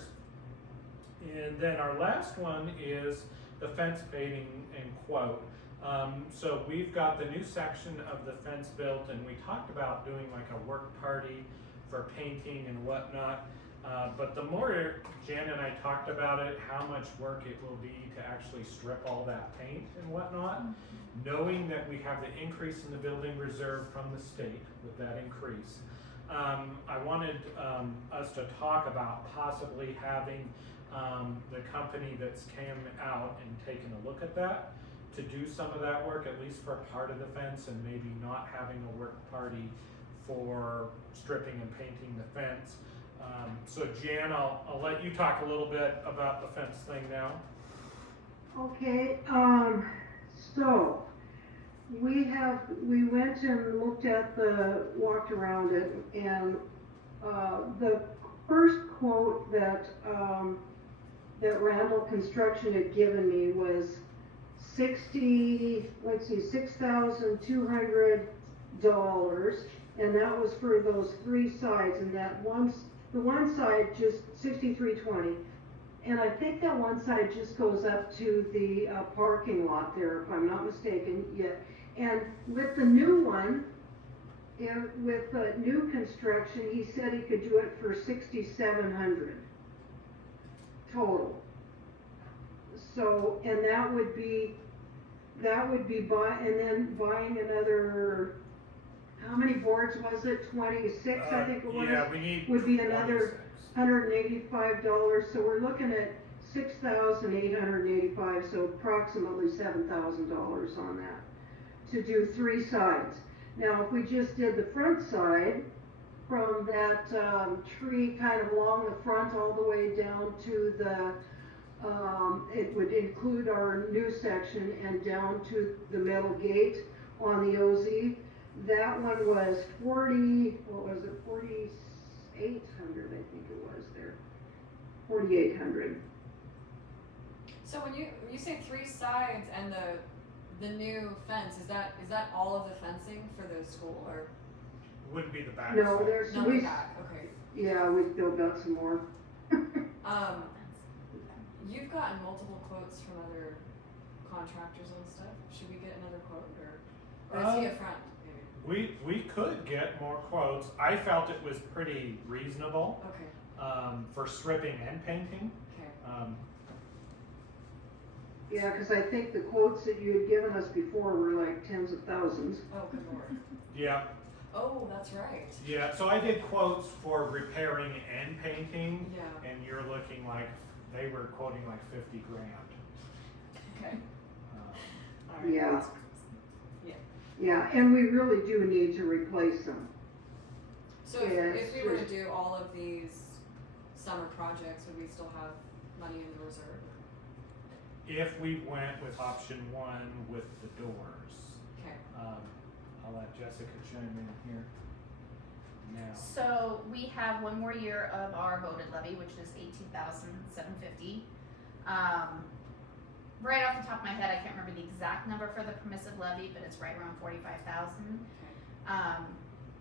And then our last one is the fence painting and quote. So we've got the new section of the fence built, and we talked about doing like a work party for painting and whatnot. But the more Jan and I talked about it, how much work it will be to actually strip all that paint and whatnot, knowing that we have the increase in the building reserve from the state with that increase. I wanted us to talk about possibly having the company that's came out and taken a look at that to do some of that work, at least for a part of the fence, and maybe not having a work party for stripping and painting the fence. So Jan, I'll let you talk a little bit about the fence thing now. Okay, so we went and walked around it, and the first quote that Randall Construction had given me was $6,200, and that was for those 3 sides, and the one side just $6,320. And I think that one side just goes up to the parking lot there, if I'm not mistaken, yet. And with the new one, with new construction, he said he could do it for $6,700 total. So, and that would be buying another, how many boards was it? 26, I think it was. Yeah, we need would be another 26. $185, so we're looking at $6,885, so approximately $7,000 on that to do 3 sides. Now, if we just did the front side from that tree kind of along the front all the way down to the, it would include our new section and down to the metal gate on the OZ. That one was 4,800, I think it was there. 4,800. So when you say 3 sides and the new fence, is that all of the fencing for the school, or? Wouldn't be the back No, side. there's, No, the back, okay. yeah, we still got some more. You've gotten multiple quotes from other contractors and stuff. Should we get another quote, or is he a front, maybe? We could get more quotes. I felt it was pretty reasonable Okay, for stripping and painting. okay. Yeah, because I think the quotes that you had given us before were like tens of thousands. Oh, good lord. Yeah, Oh, that's right. yeah. So I did quotes for repairing and painting, Yeah, and you're looking like they were quoting like 50 grand. okay. Um, Alright. Yeah. Yeah. Yeah, and we really do need to replace them. So Yeah, if we were to just- do all of these summer projects, would we still have money in the reserve? If we went with option 1 with the doors, Okay. I'll let Jessica chime in here now. So we have 1 more year of our voted levy, which is $18,750. Right off the top of my head, I can't remember the exact number for the permissive levy, but it's right around 45,000.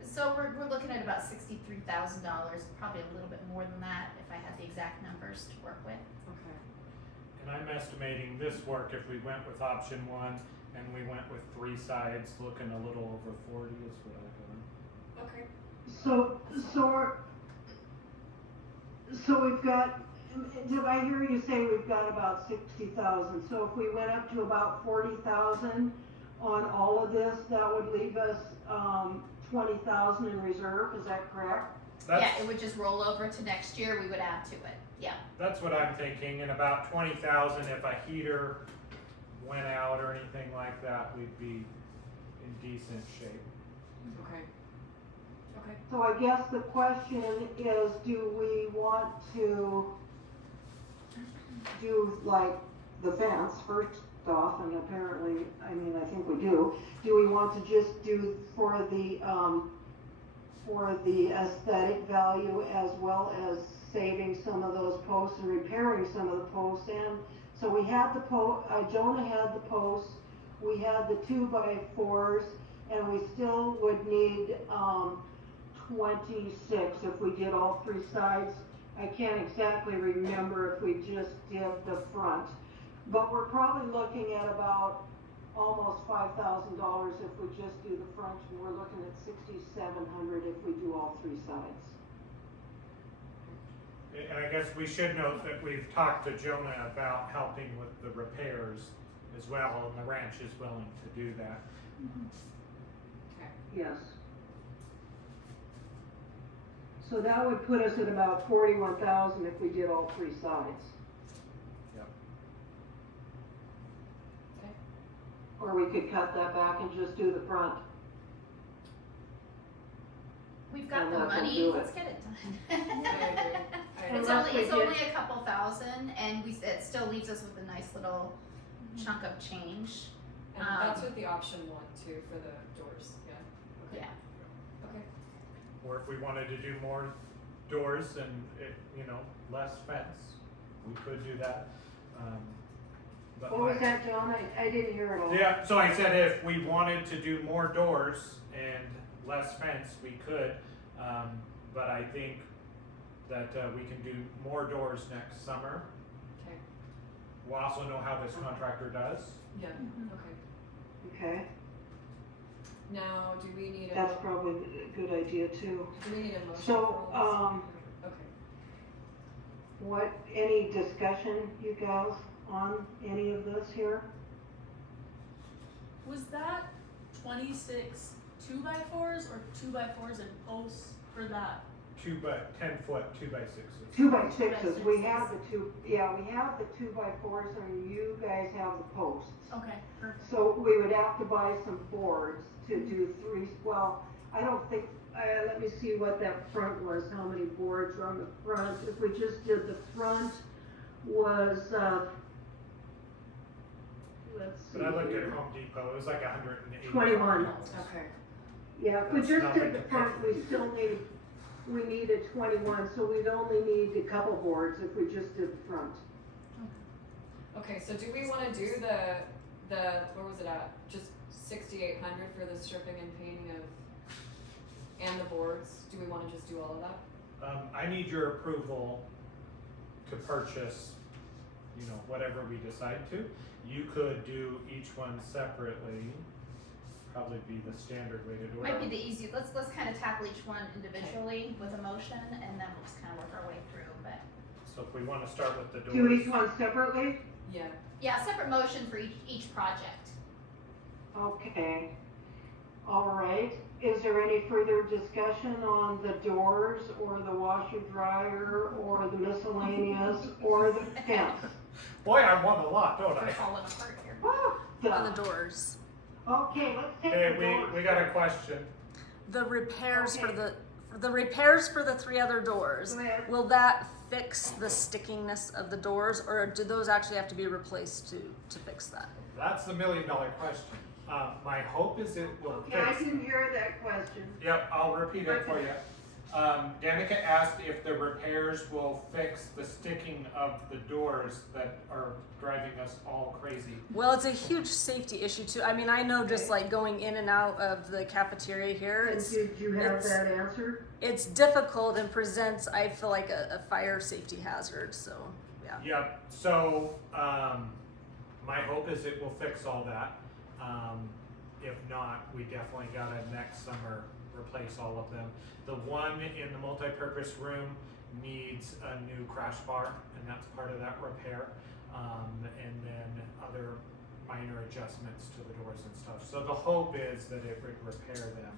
So we're looking at about $63,000, probably a little bit more than that if I had the exact numbers to work with. Okay. And I'm estimating this work, if we went with option 1 and we went with 3 sides, looking a little over 40 is what I got. Okay. So we've got, did I hear you say we've got about 60,000? So if we went up to about 40,000 on all of this, that would leave us 20,000 in reserve, is that correct? Yeah, it would just roll over to next year, we would add to it, yeah. That's what I'm thinking, and about 20,000 if a heater went out or anything like that, we'd be in decent shape. Okay. Okay. So I guess the question is, do we want to do like the fence first off, and apparently, I mean, I think we do. Do we want to just do for the aesthetic value as well as saving some of those posts and repairing some of the posts? And so we had the Jonah had the posts, we had the 2x4s, and we still would need 26 if we did all three sides. I can't exactly remember if we just did the front, but we're probably looking at about almost $5,000 if we just do the front, and we're looking at $6,700 if we do all three sides. And I guess we should note that we've talked to Jonah about helping with the repairs as well, and the ranch is willing to do that. Okay. Yes. So that would put us at about 41,000 if we did all three sides. Yep. Okay. Or we could cut that back and just do the front. We've got And the that will money, do it. let's get it done. I agree. It's Unless we only did- a couple thousand, and it still leaves us with a nice little chunk of change. And that's with the option 1 too for the doors, yeah? Okay. Yeah. Okay. Or if we wanted to do more doors and less fence, we could do that. But What was that, John? I didn't hear it all. Yeah, so I said if we wanted to do more doors and less fence, we could. But I think that we can do more doors next summer. Okay. We'll also know how this contractor does. Yeah, Mhm. okay. Okay, Now, do we need a, that's probably a good idea too. do we need a motion So, for all this? Okay. Any discussion, you guys, on any of this here? Was that 26 2x4s or 2x4s and posts for that? 10-foot 2x6s. 2x6s, we have we have the 2x4s, and you guys have the posts. Okay, perfect. So we would have to buy some boards to do three, well, I don't think, let me see what that front was, how many boards are on the front. If we just did the front was, let's see But I looked at here. Home Depot, it was like 180. 21. Okay. Yeah, if we That's just not did like the the front, we needed 21, so we'd only need a couple boards if we just did the front. Okay, so do we wanna do the, where was it at? Just 6,800 for the stripping and painting and the boards? Do we wanna just do all of that? I need your approval to purchase, whatever we decide to. You could do each one separately, probably be the standard way to do it. Might be the easiest, let's kind of tackle each one individually with a motion, and then we'll just kind of work our way through, but. So if we want to start with the doors. Do each one separately? Yeah. Yeah, separate motion for each project. Okay. All right. Is there any further discussion on the doors or the washer dryer or the miscellaneous or the fence? Boy, I won a lot, don't We're I? falling apart here. On the doors. Okay, let's take Okay, the doors. we got a question. The repairs for Okay. the repairs for the 3 other doors. Go ahead. Will that fix the stickiness of the doors, or do those actually have to be replaced to fix that? That's the $1 million question. My hope is it will Okay, I fix. didn't hear that question. Yep, I'll repeat it for you. Danica asked if the repairs will fix the sticking of the doors that are driving us all crazy. Well, it's a huge safety issue too. I mean, I know just like going in and out of the cafeteria here, And did you have it's- that answered? it's difficult and presents, I feel like a fire safety hazard. So yeah. Yep, so, my hope is it will fix all that. If not, we definitely gotta next summer replace all of them. The one in the multi-purpose room needs a new crash bar, and that's part of that repair. And then other minor adjustments to the doors and stuff. So the hope is that it would repair them.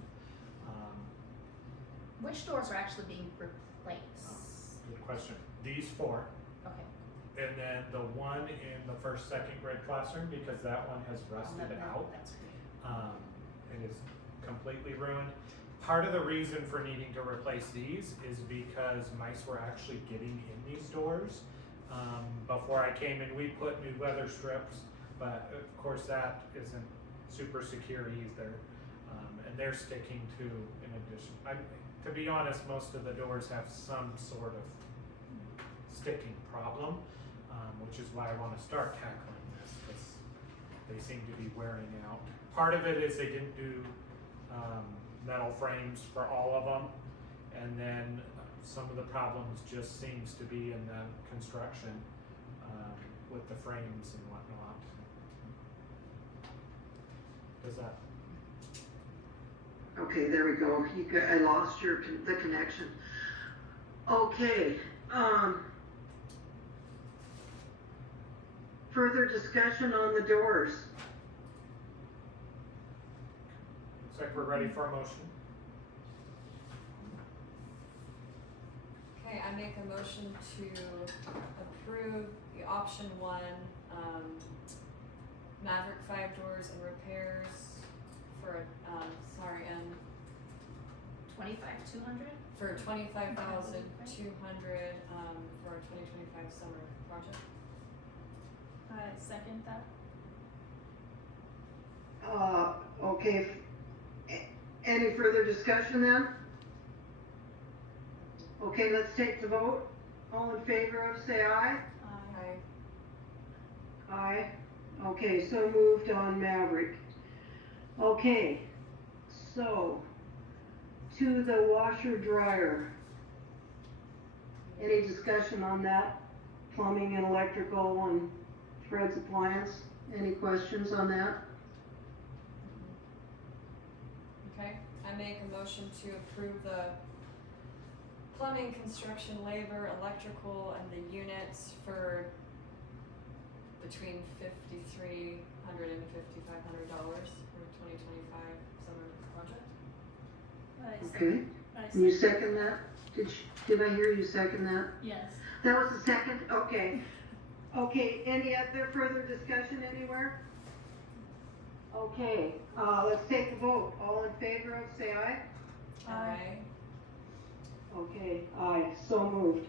Which doors are actually being replaced? Good question. These 4. Okay. And then the one in the first, second grade classroom, because that one has rusted out. That's great. It is completely ruined. Part of the reason for needing to replace these is because mice were actually getting in these doors. Before I came in, we put new weather strips, but of course that isn't super secure either. And they're sticking to, in addition, to be honest, most of the doors have some sort of sticking problem, which is why I want to start tackling this, because they seem to be wearing out. Part of it is they didn't do metal frames for all of them, and then some of the problems just seems to be in the construction with the frames and whatnot. Does that? Okay, there we go. I lost the connection. Okay. Further discussion on the doors. Looks like we're ready for a motion. Okay, I make a motion to approve the option 1, Maverick 5 doors and repairs for, and 25,200? for $25,200, for our 2025 summer project. I second that. Okay. Any further discussion then? Okay, let's take the vote. All in favor of, say aye. Aye. Aye. Okay, so moved on Maverick. Okay, so to the washer dryer. Any discussion on that? Plumbing and electrical and Fred's appliance? Any questions on that? Okay, I make a motion to approve the plumbing, construction, labor, electrical, and the units for between $5,300 and $5,500 for 2025 summer project. Okay, I you second that? Did I hear you second that? Yes. That was the second? Okay. Okay, any other further discussion anywhere? Okay, let's take the vote. All in favor of, say aye. Aye. Okay, aye, so moved.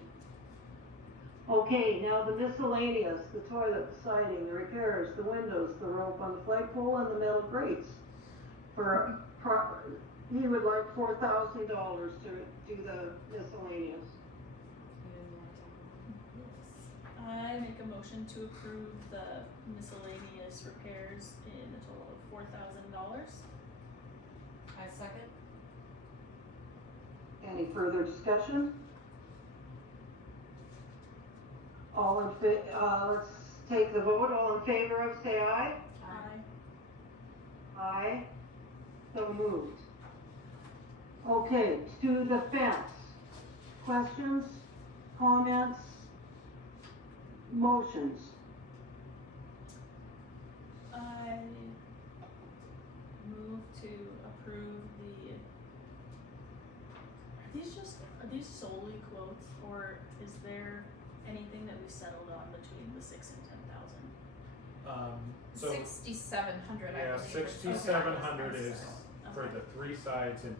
Okay, now the miscellaneous, the toilet, the siding, the repairs, the windows, the rope on the flagpole, and the metal grates. He would like $4,000 to do the miscellaneous. I make a motion to approve the miscellaneous repairs in a total of $4,000. I second. Any further discussion? Let's take the vote. All in favor of, say aye. Aye. Aye. So moved. Okay, to the fence. Questions, comments, motions? I move to approve are these solely quotes, or is there anything that we settled on between the 6,000 and 10,000? So 6,700, I yeah, believe. 6,700 is for Okay. the 3 sides and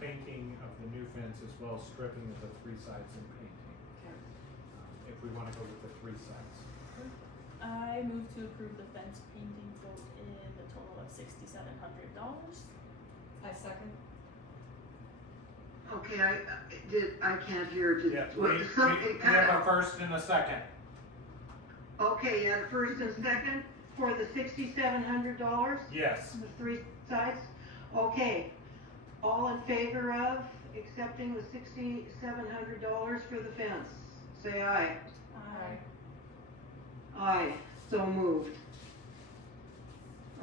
painting of the new fence, as well as stripping of the 3 sides and painting. Okay. If we want to go with the 3 sides. I move to approve the fence painting quote in the total of $6,700. I second. Okay, I can't hear. Yeah, we have a first and a second. Okay, yeah, the first and second for the $6,700, Yes. the 3 sides. Okay, all in favor of accepting the $6,700 for the fence? Say aye. Aye. Aye, so moved.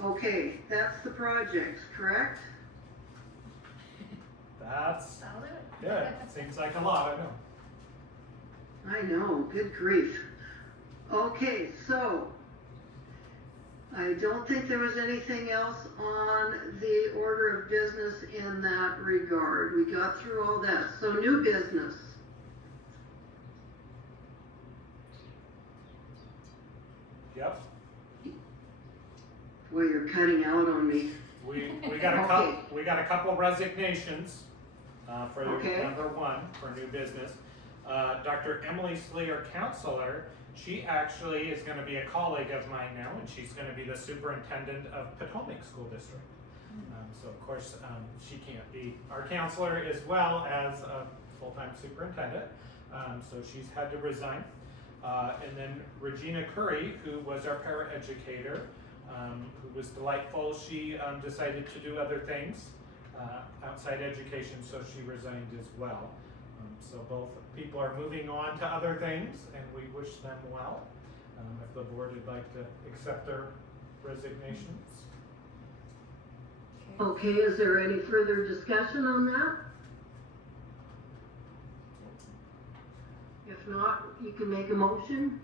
Okay, that's the project, correct? That's That'll do it. good. Seems like a lot, I know. I know, good grief. Okay, so I don't think there was anything else on the order of business in that regard. We got through all that. So new business. Yep. Boy, you're cutting out on me. We got a couple resignations, for Okay. number one, for new business. Dr. Emily Slee, our counselor, she actually is gonna be a colleague of mine now, and she's gonna be the superintendent of Potomac School District. So of course, she can't be our counselor as well as a full-time superintendent, so she's had to resign. And then Regina Curry, who was our paraeducator, who was delightful, she decided to do other things outside education, so she resigned as well. So both people are moving on to other things, and we wish them well. If the board would like to accept their resignations. Okay, is there any further discussion on that? If not, you can make a motion.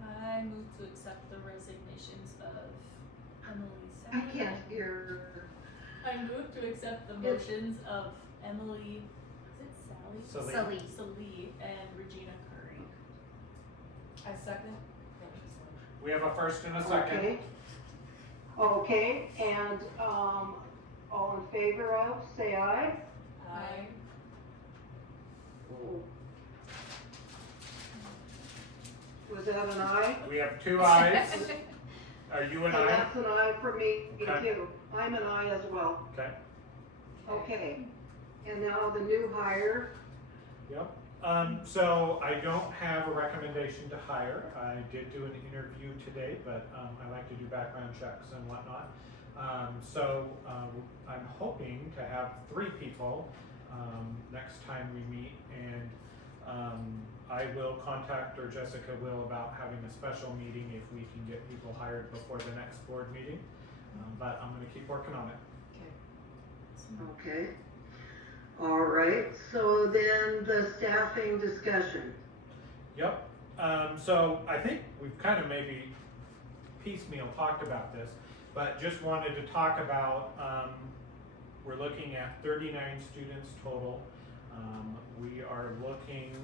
I move to accept the resignations of Emily I Sally. can't hear. I move to accept the motions of Emily, is it Sally? Celine. Salee and Regina Curry. I second. We have a first and a second. Okay. Okay, and, all in favor of, say aye. Aye. Was that an aye? We have two ayes. Are you an And aye? that's an aye for me Okay. too. I'm an aye as well. Okay. Okay. And now the new hire. Yep. So I don't have a recommendation to hire. I did do an interview today, but I like to do background checks and whatnot. So I'm hoping to have 3 people next time we meet, and I will contact, or Jessica will, about having a special meeting if we can get people hired before the next board meeting. But I'm going to keep working on it. Okay. All right, so then the staffing discussion. Yep. So I think we've kind of maybe piecemeal talked about this, but just wanted to talk about, we're looking at 39 students total. We are looking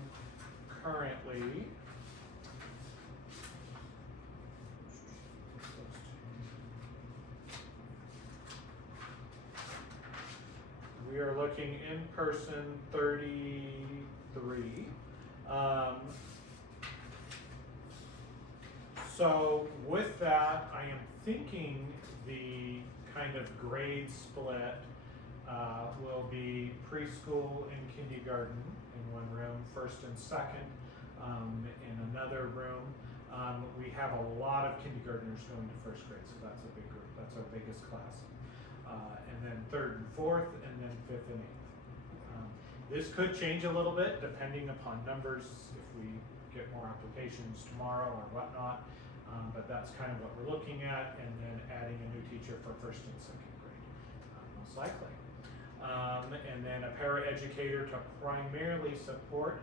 currently, we are looking in person 33. So with that, I am thinking the kind of grade split will be preschool and kindergarten in one room, first and second in another room. We have a lot of kindergartners going to first grade, so that's a big group. That's our biggest class. And then third and fourth, and then fifth and eighth. This could change a little bit depending upon numbers, if we get more applications tomorrow or whatnot. But that's kind of what we're looking at, and then adding a new teacher for first and second grade, most likely. And then a paraeducator to primarily support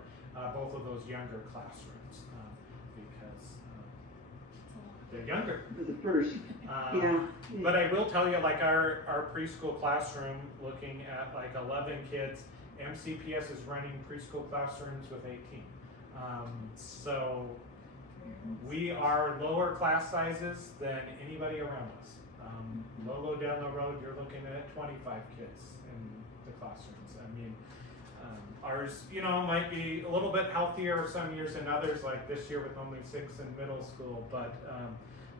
both of those younger classrooms, because they're younger. For the first, yeah. But I will tell you, like our preschool classroom, looking at like 11 kids, MCPS is running preschool classrooms with 18. So we are lower class sizes than anybody around us. Low down the road, you're looking at 25 kids in the classrooms. I mean, ours, might be a little bit healthier some years than others, like this year with only 6 in middle school, but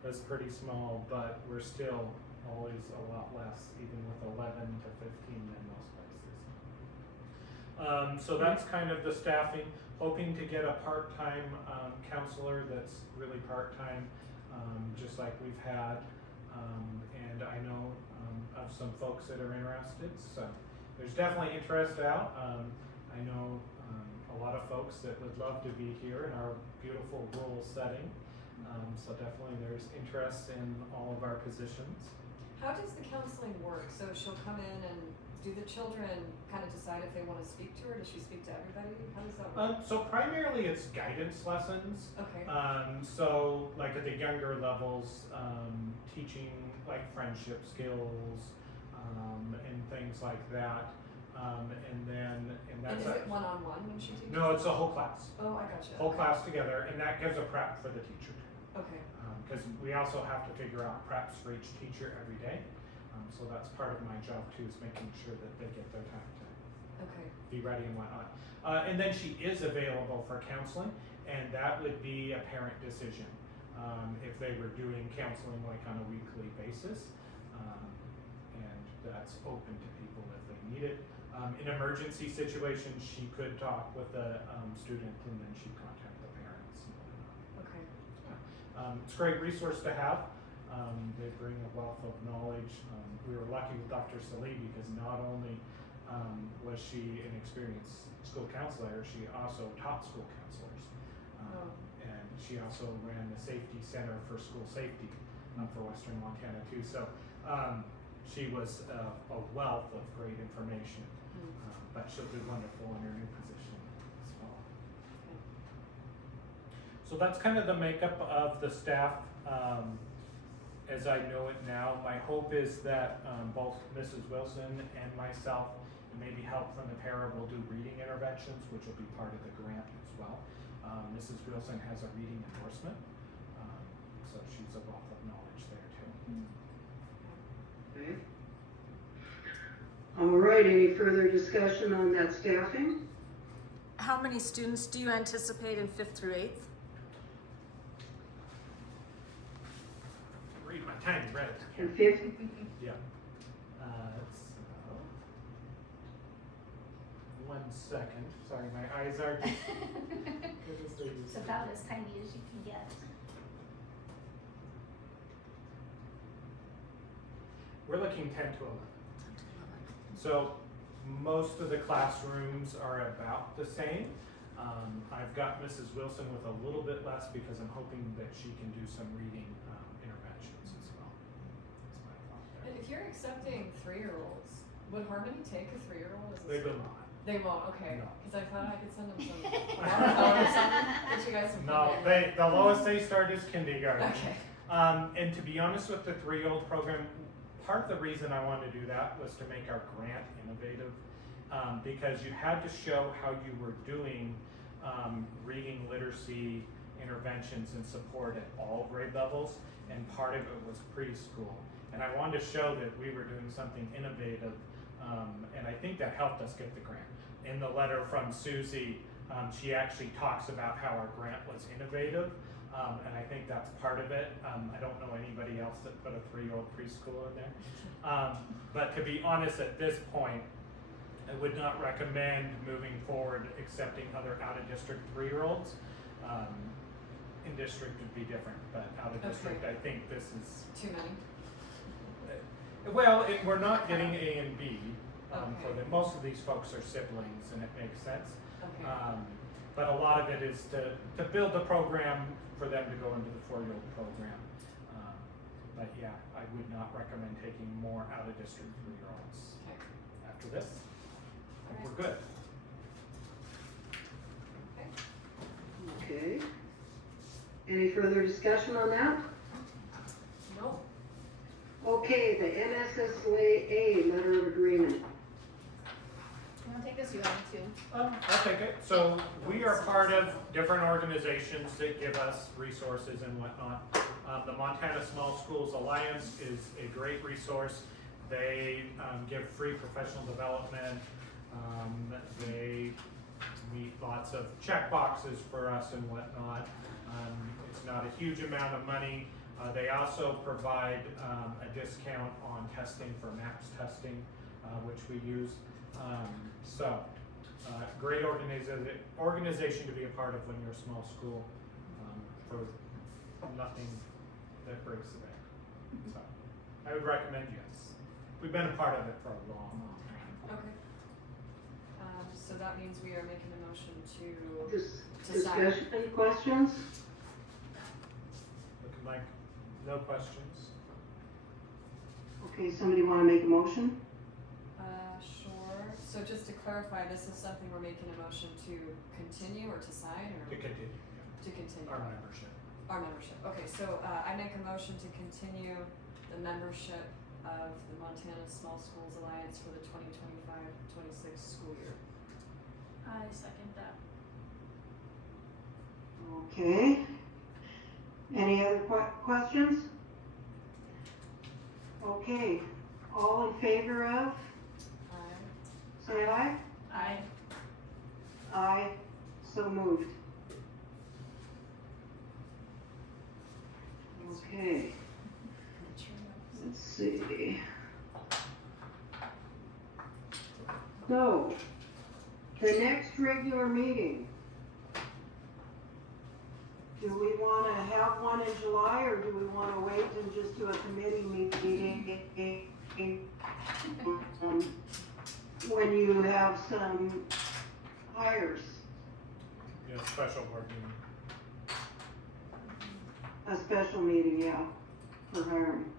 that's pretty small, but we're still always a lot less, even with 11 to 15 in most places. So that's kind of the staffing. Hoping to get a part-time counselor that's really part-time, just like we've had. And I know of some folks that are interested, so there's definitely interest out. I know a lot of folks that would love to be here in our beautiful rural setting. So definitely there's interest in all of our positions. How does the counseling work? So she'll come in, and do the children kind of decide if they want to speak to her? Does she speak to everybody? How does that work? So primarily it's guidance lessons. Okay. So like at the younger levels, teaching like friendship skills, and things like that. And And that's is it one-on-one when she teaches? no, it's a whole class. Oh, I gotcha. Whole class together, and that gives a prep for the teacher. Okay. Because we also have to figure out preps for each teacher every day. So that's part of my job too, is making sure that they get their time to Okay. be ready and whatnot. And then she is available for counseling, and that would be a parent decision. If they were doing counseling like on a weekly basis, and that's open to people if they need it. In emergency situations, she could talk with the student, and then she'd contact the parents and whatnot. Okay. It's a great resource to have. They bring a wealth of knowledge. We were lucky with Dr. Salih because not only was she an experienced school counselor, she also taught school counselors. And she also ran the safety center for school safety for Western Montana too. So she was a wealth of great information, but she'll do wonderful in her new position as well. So that's kind of the makeup of the staff as I know it now. My hope is that both Mrs. Wilson and myself, and maybe help from the para, will do reading interventions, which will be part of the grant as well. Mrs. Wilson has a reading endorsement, so she's a wealth of knowledge there too. Okay. All right, any further discussion on that staffing? How many students do you anticipate in 5th through 8th? Read my tiny red. In fifth, Yeah. So 1 second. Sorry, my eyes are just. It's about as tiny as you can get. We're looking 10 to 11. So most of the classrooms are about the same. I've got Mrs. Wilson with a little bit less because I'm hoping that she can do some reading interventions as well. That's my thought there. And if you're accepting 3-year-olds, would Harmony take a 3-year-old? They will not. They won't. Okay. No. Because I thought I could send them some watercolor or something. Get you guys some. No, fun. the lowest they start is kindergarten. Okay. And to be honest with the 3-year-old program, part of the reason I wanted to do that was to make our grant innovative, because you had to show how you were doing reading literacy interventions and support at all grade levels, and part of it was preschool. And I wanted to show that we were doing something innovative, and I think that helped us get the grant. In the letter from Susie, she actually talks about how our grant was innovative, and I think that's part of it. I don't know anybody else that put a 3-year-old preschool in there. But to be honest, at this point, I would not recommend moving forward accepting other out-of-district 3-year-olds. In district would be different, but out-of-district, I think this is, Too many. well, we're not getting A and B for Okay. them. Most of these folks are siblings, and it makes sense. Okay. But a lot of it is to build the program for them to go into the 4-year-old program. But yeah, I would not recommend taking more out-of-district 3-year-olds Okay. after this. I think we're good. Okay. okay. Any further discussion on that? Nope. Okay, the MSSA letter of agreement. You wanna take this? You want me to? I'll take it. So we are part of different organizations that give us resources and whatnot. The Montana Small Schools Alliance is a great resource. They give free professional development. They meet lots of check boxes for us and whatnot. It's not a huge amount of money. They also provide a discount on testing for MAPS testing, which we use. Great organization to be a part of when you're a small school, for nothing that breaks the bank. So I would recommend yes. We've been a part of it for a long, long time. Okay. So that means we are making a motion to Discussion, any questions? Looking like no questions. Okay, somebody wanna make a motion? Sure. So just to clarify, this is something we're making a motion to continue or to sign or To continue to continue? our membership. Our membership. Okay, so I make a motion to continue the membership of the Montana Small Schools Alliance for the 2025-26 school year. I second that. Okay. Any other questions? Okay, All in favor of, say aye. I Aye, so moved. Okay, let's see. So, the next regular meeting. Do we wanna have one in July, or do we wanna wait and just do a committee meeting? When you have some hires, Yeah, special board meeting. a special meeting, yeah, for hiring.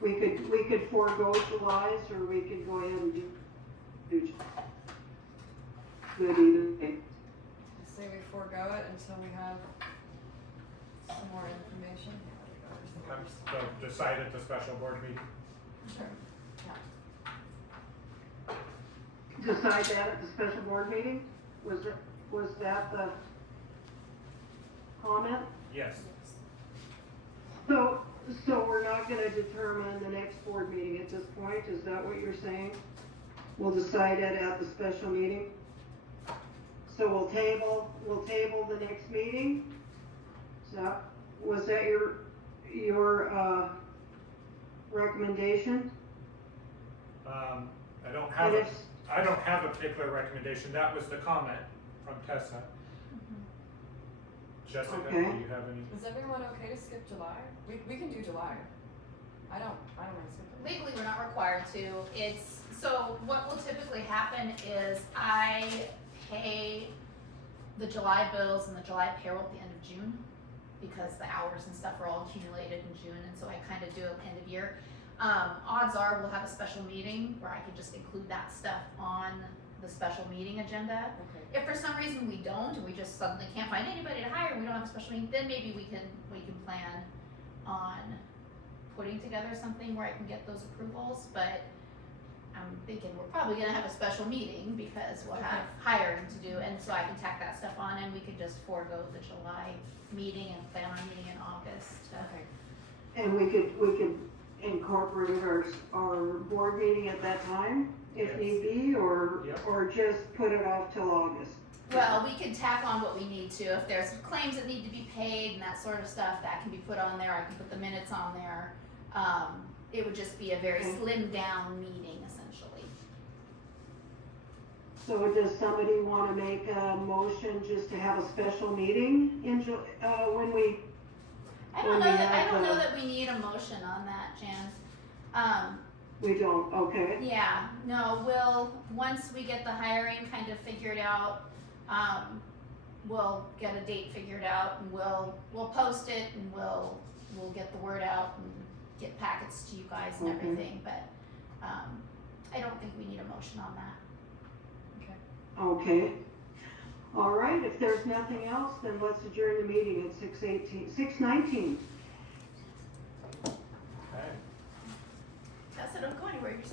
We could forego July's, or we could go ahead and do good either way. I say we forego it until we have some more information. Okay, so decide at the special board meeting. Sure. Decide that at the special board meeting? Was that the comment? Yes. So we're not gonna determine the next board meeting at this point, is that what you're saying? We'll decide it at the special meeting? So we'll table the next meeting? Was that your recommendation? I don't have a particular recommendation. That was the comment from Tessa. Jessica, do Okay. you have any? Is everyone okay to skip July? We can do July. I don't mind skipping. Legally, we're not required to. So what will typically happen is I pay the July bills and the July payroll at the end of June, because the hours and stuff are all accumulated in June, and so I kind of do it end of year. Odds are we'll have a special meeting where I can just include that stuff on the special meeting agenda. Okay. If for some reason we don't, and we just suddenly can't find anybody to hire, and we don't have a special meeting, then maybe we can plan on putting together something where I can get those approvals, but I'm thinking we're probably gonna have a special meeting because we'll have hiring to do, and so I can tack that stuff on, and we could just forego the July meeting and plan on meeting in August. Okay. And we could incorporate our board meeting at that time, if Yes. need be, or just put it off till August? Well, we can tack on what we need to. If there's claims that need to be paid and that sort of stuff, that can be put on there. I can put the minutes on there. It would just be a very Okay. slimmed down meeting, essentially. So does somebody wanna make a motion just to have a special meeting when we, I When don't know we that, I have don't know the- that we need a motion on that, Jan. we don't, okay? Yeah, no, once we get the hiring kind of figured out, we'll get a date figured out, and we'll post it, and we'll get the word out and get packets to you guys and Okay. everything, but, I don't think we need a motion on that. Okay. All right, if there's nothing else, then let's adjourn the meeting at 6:19.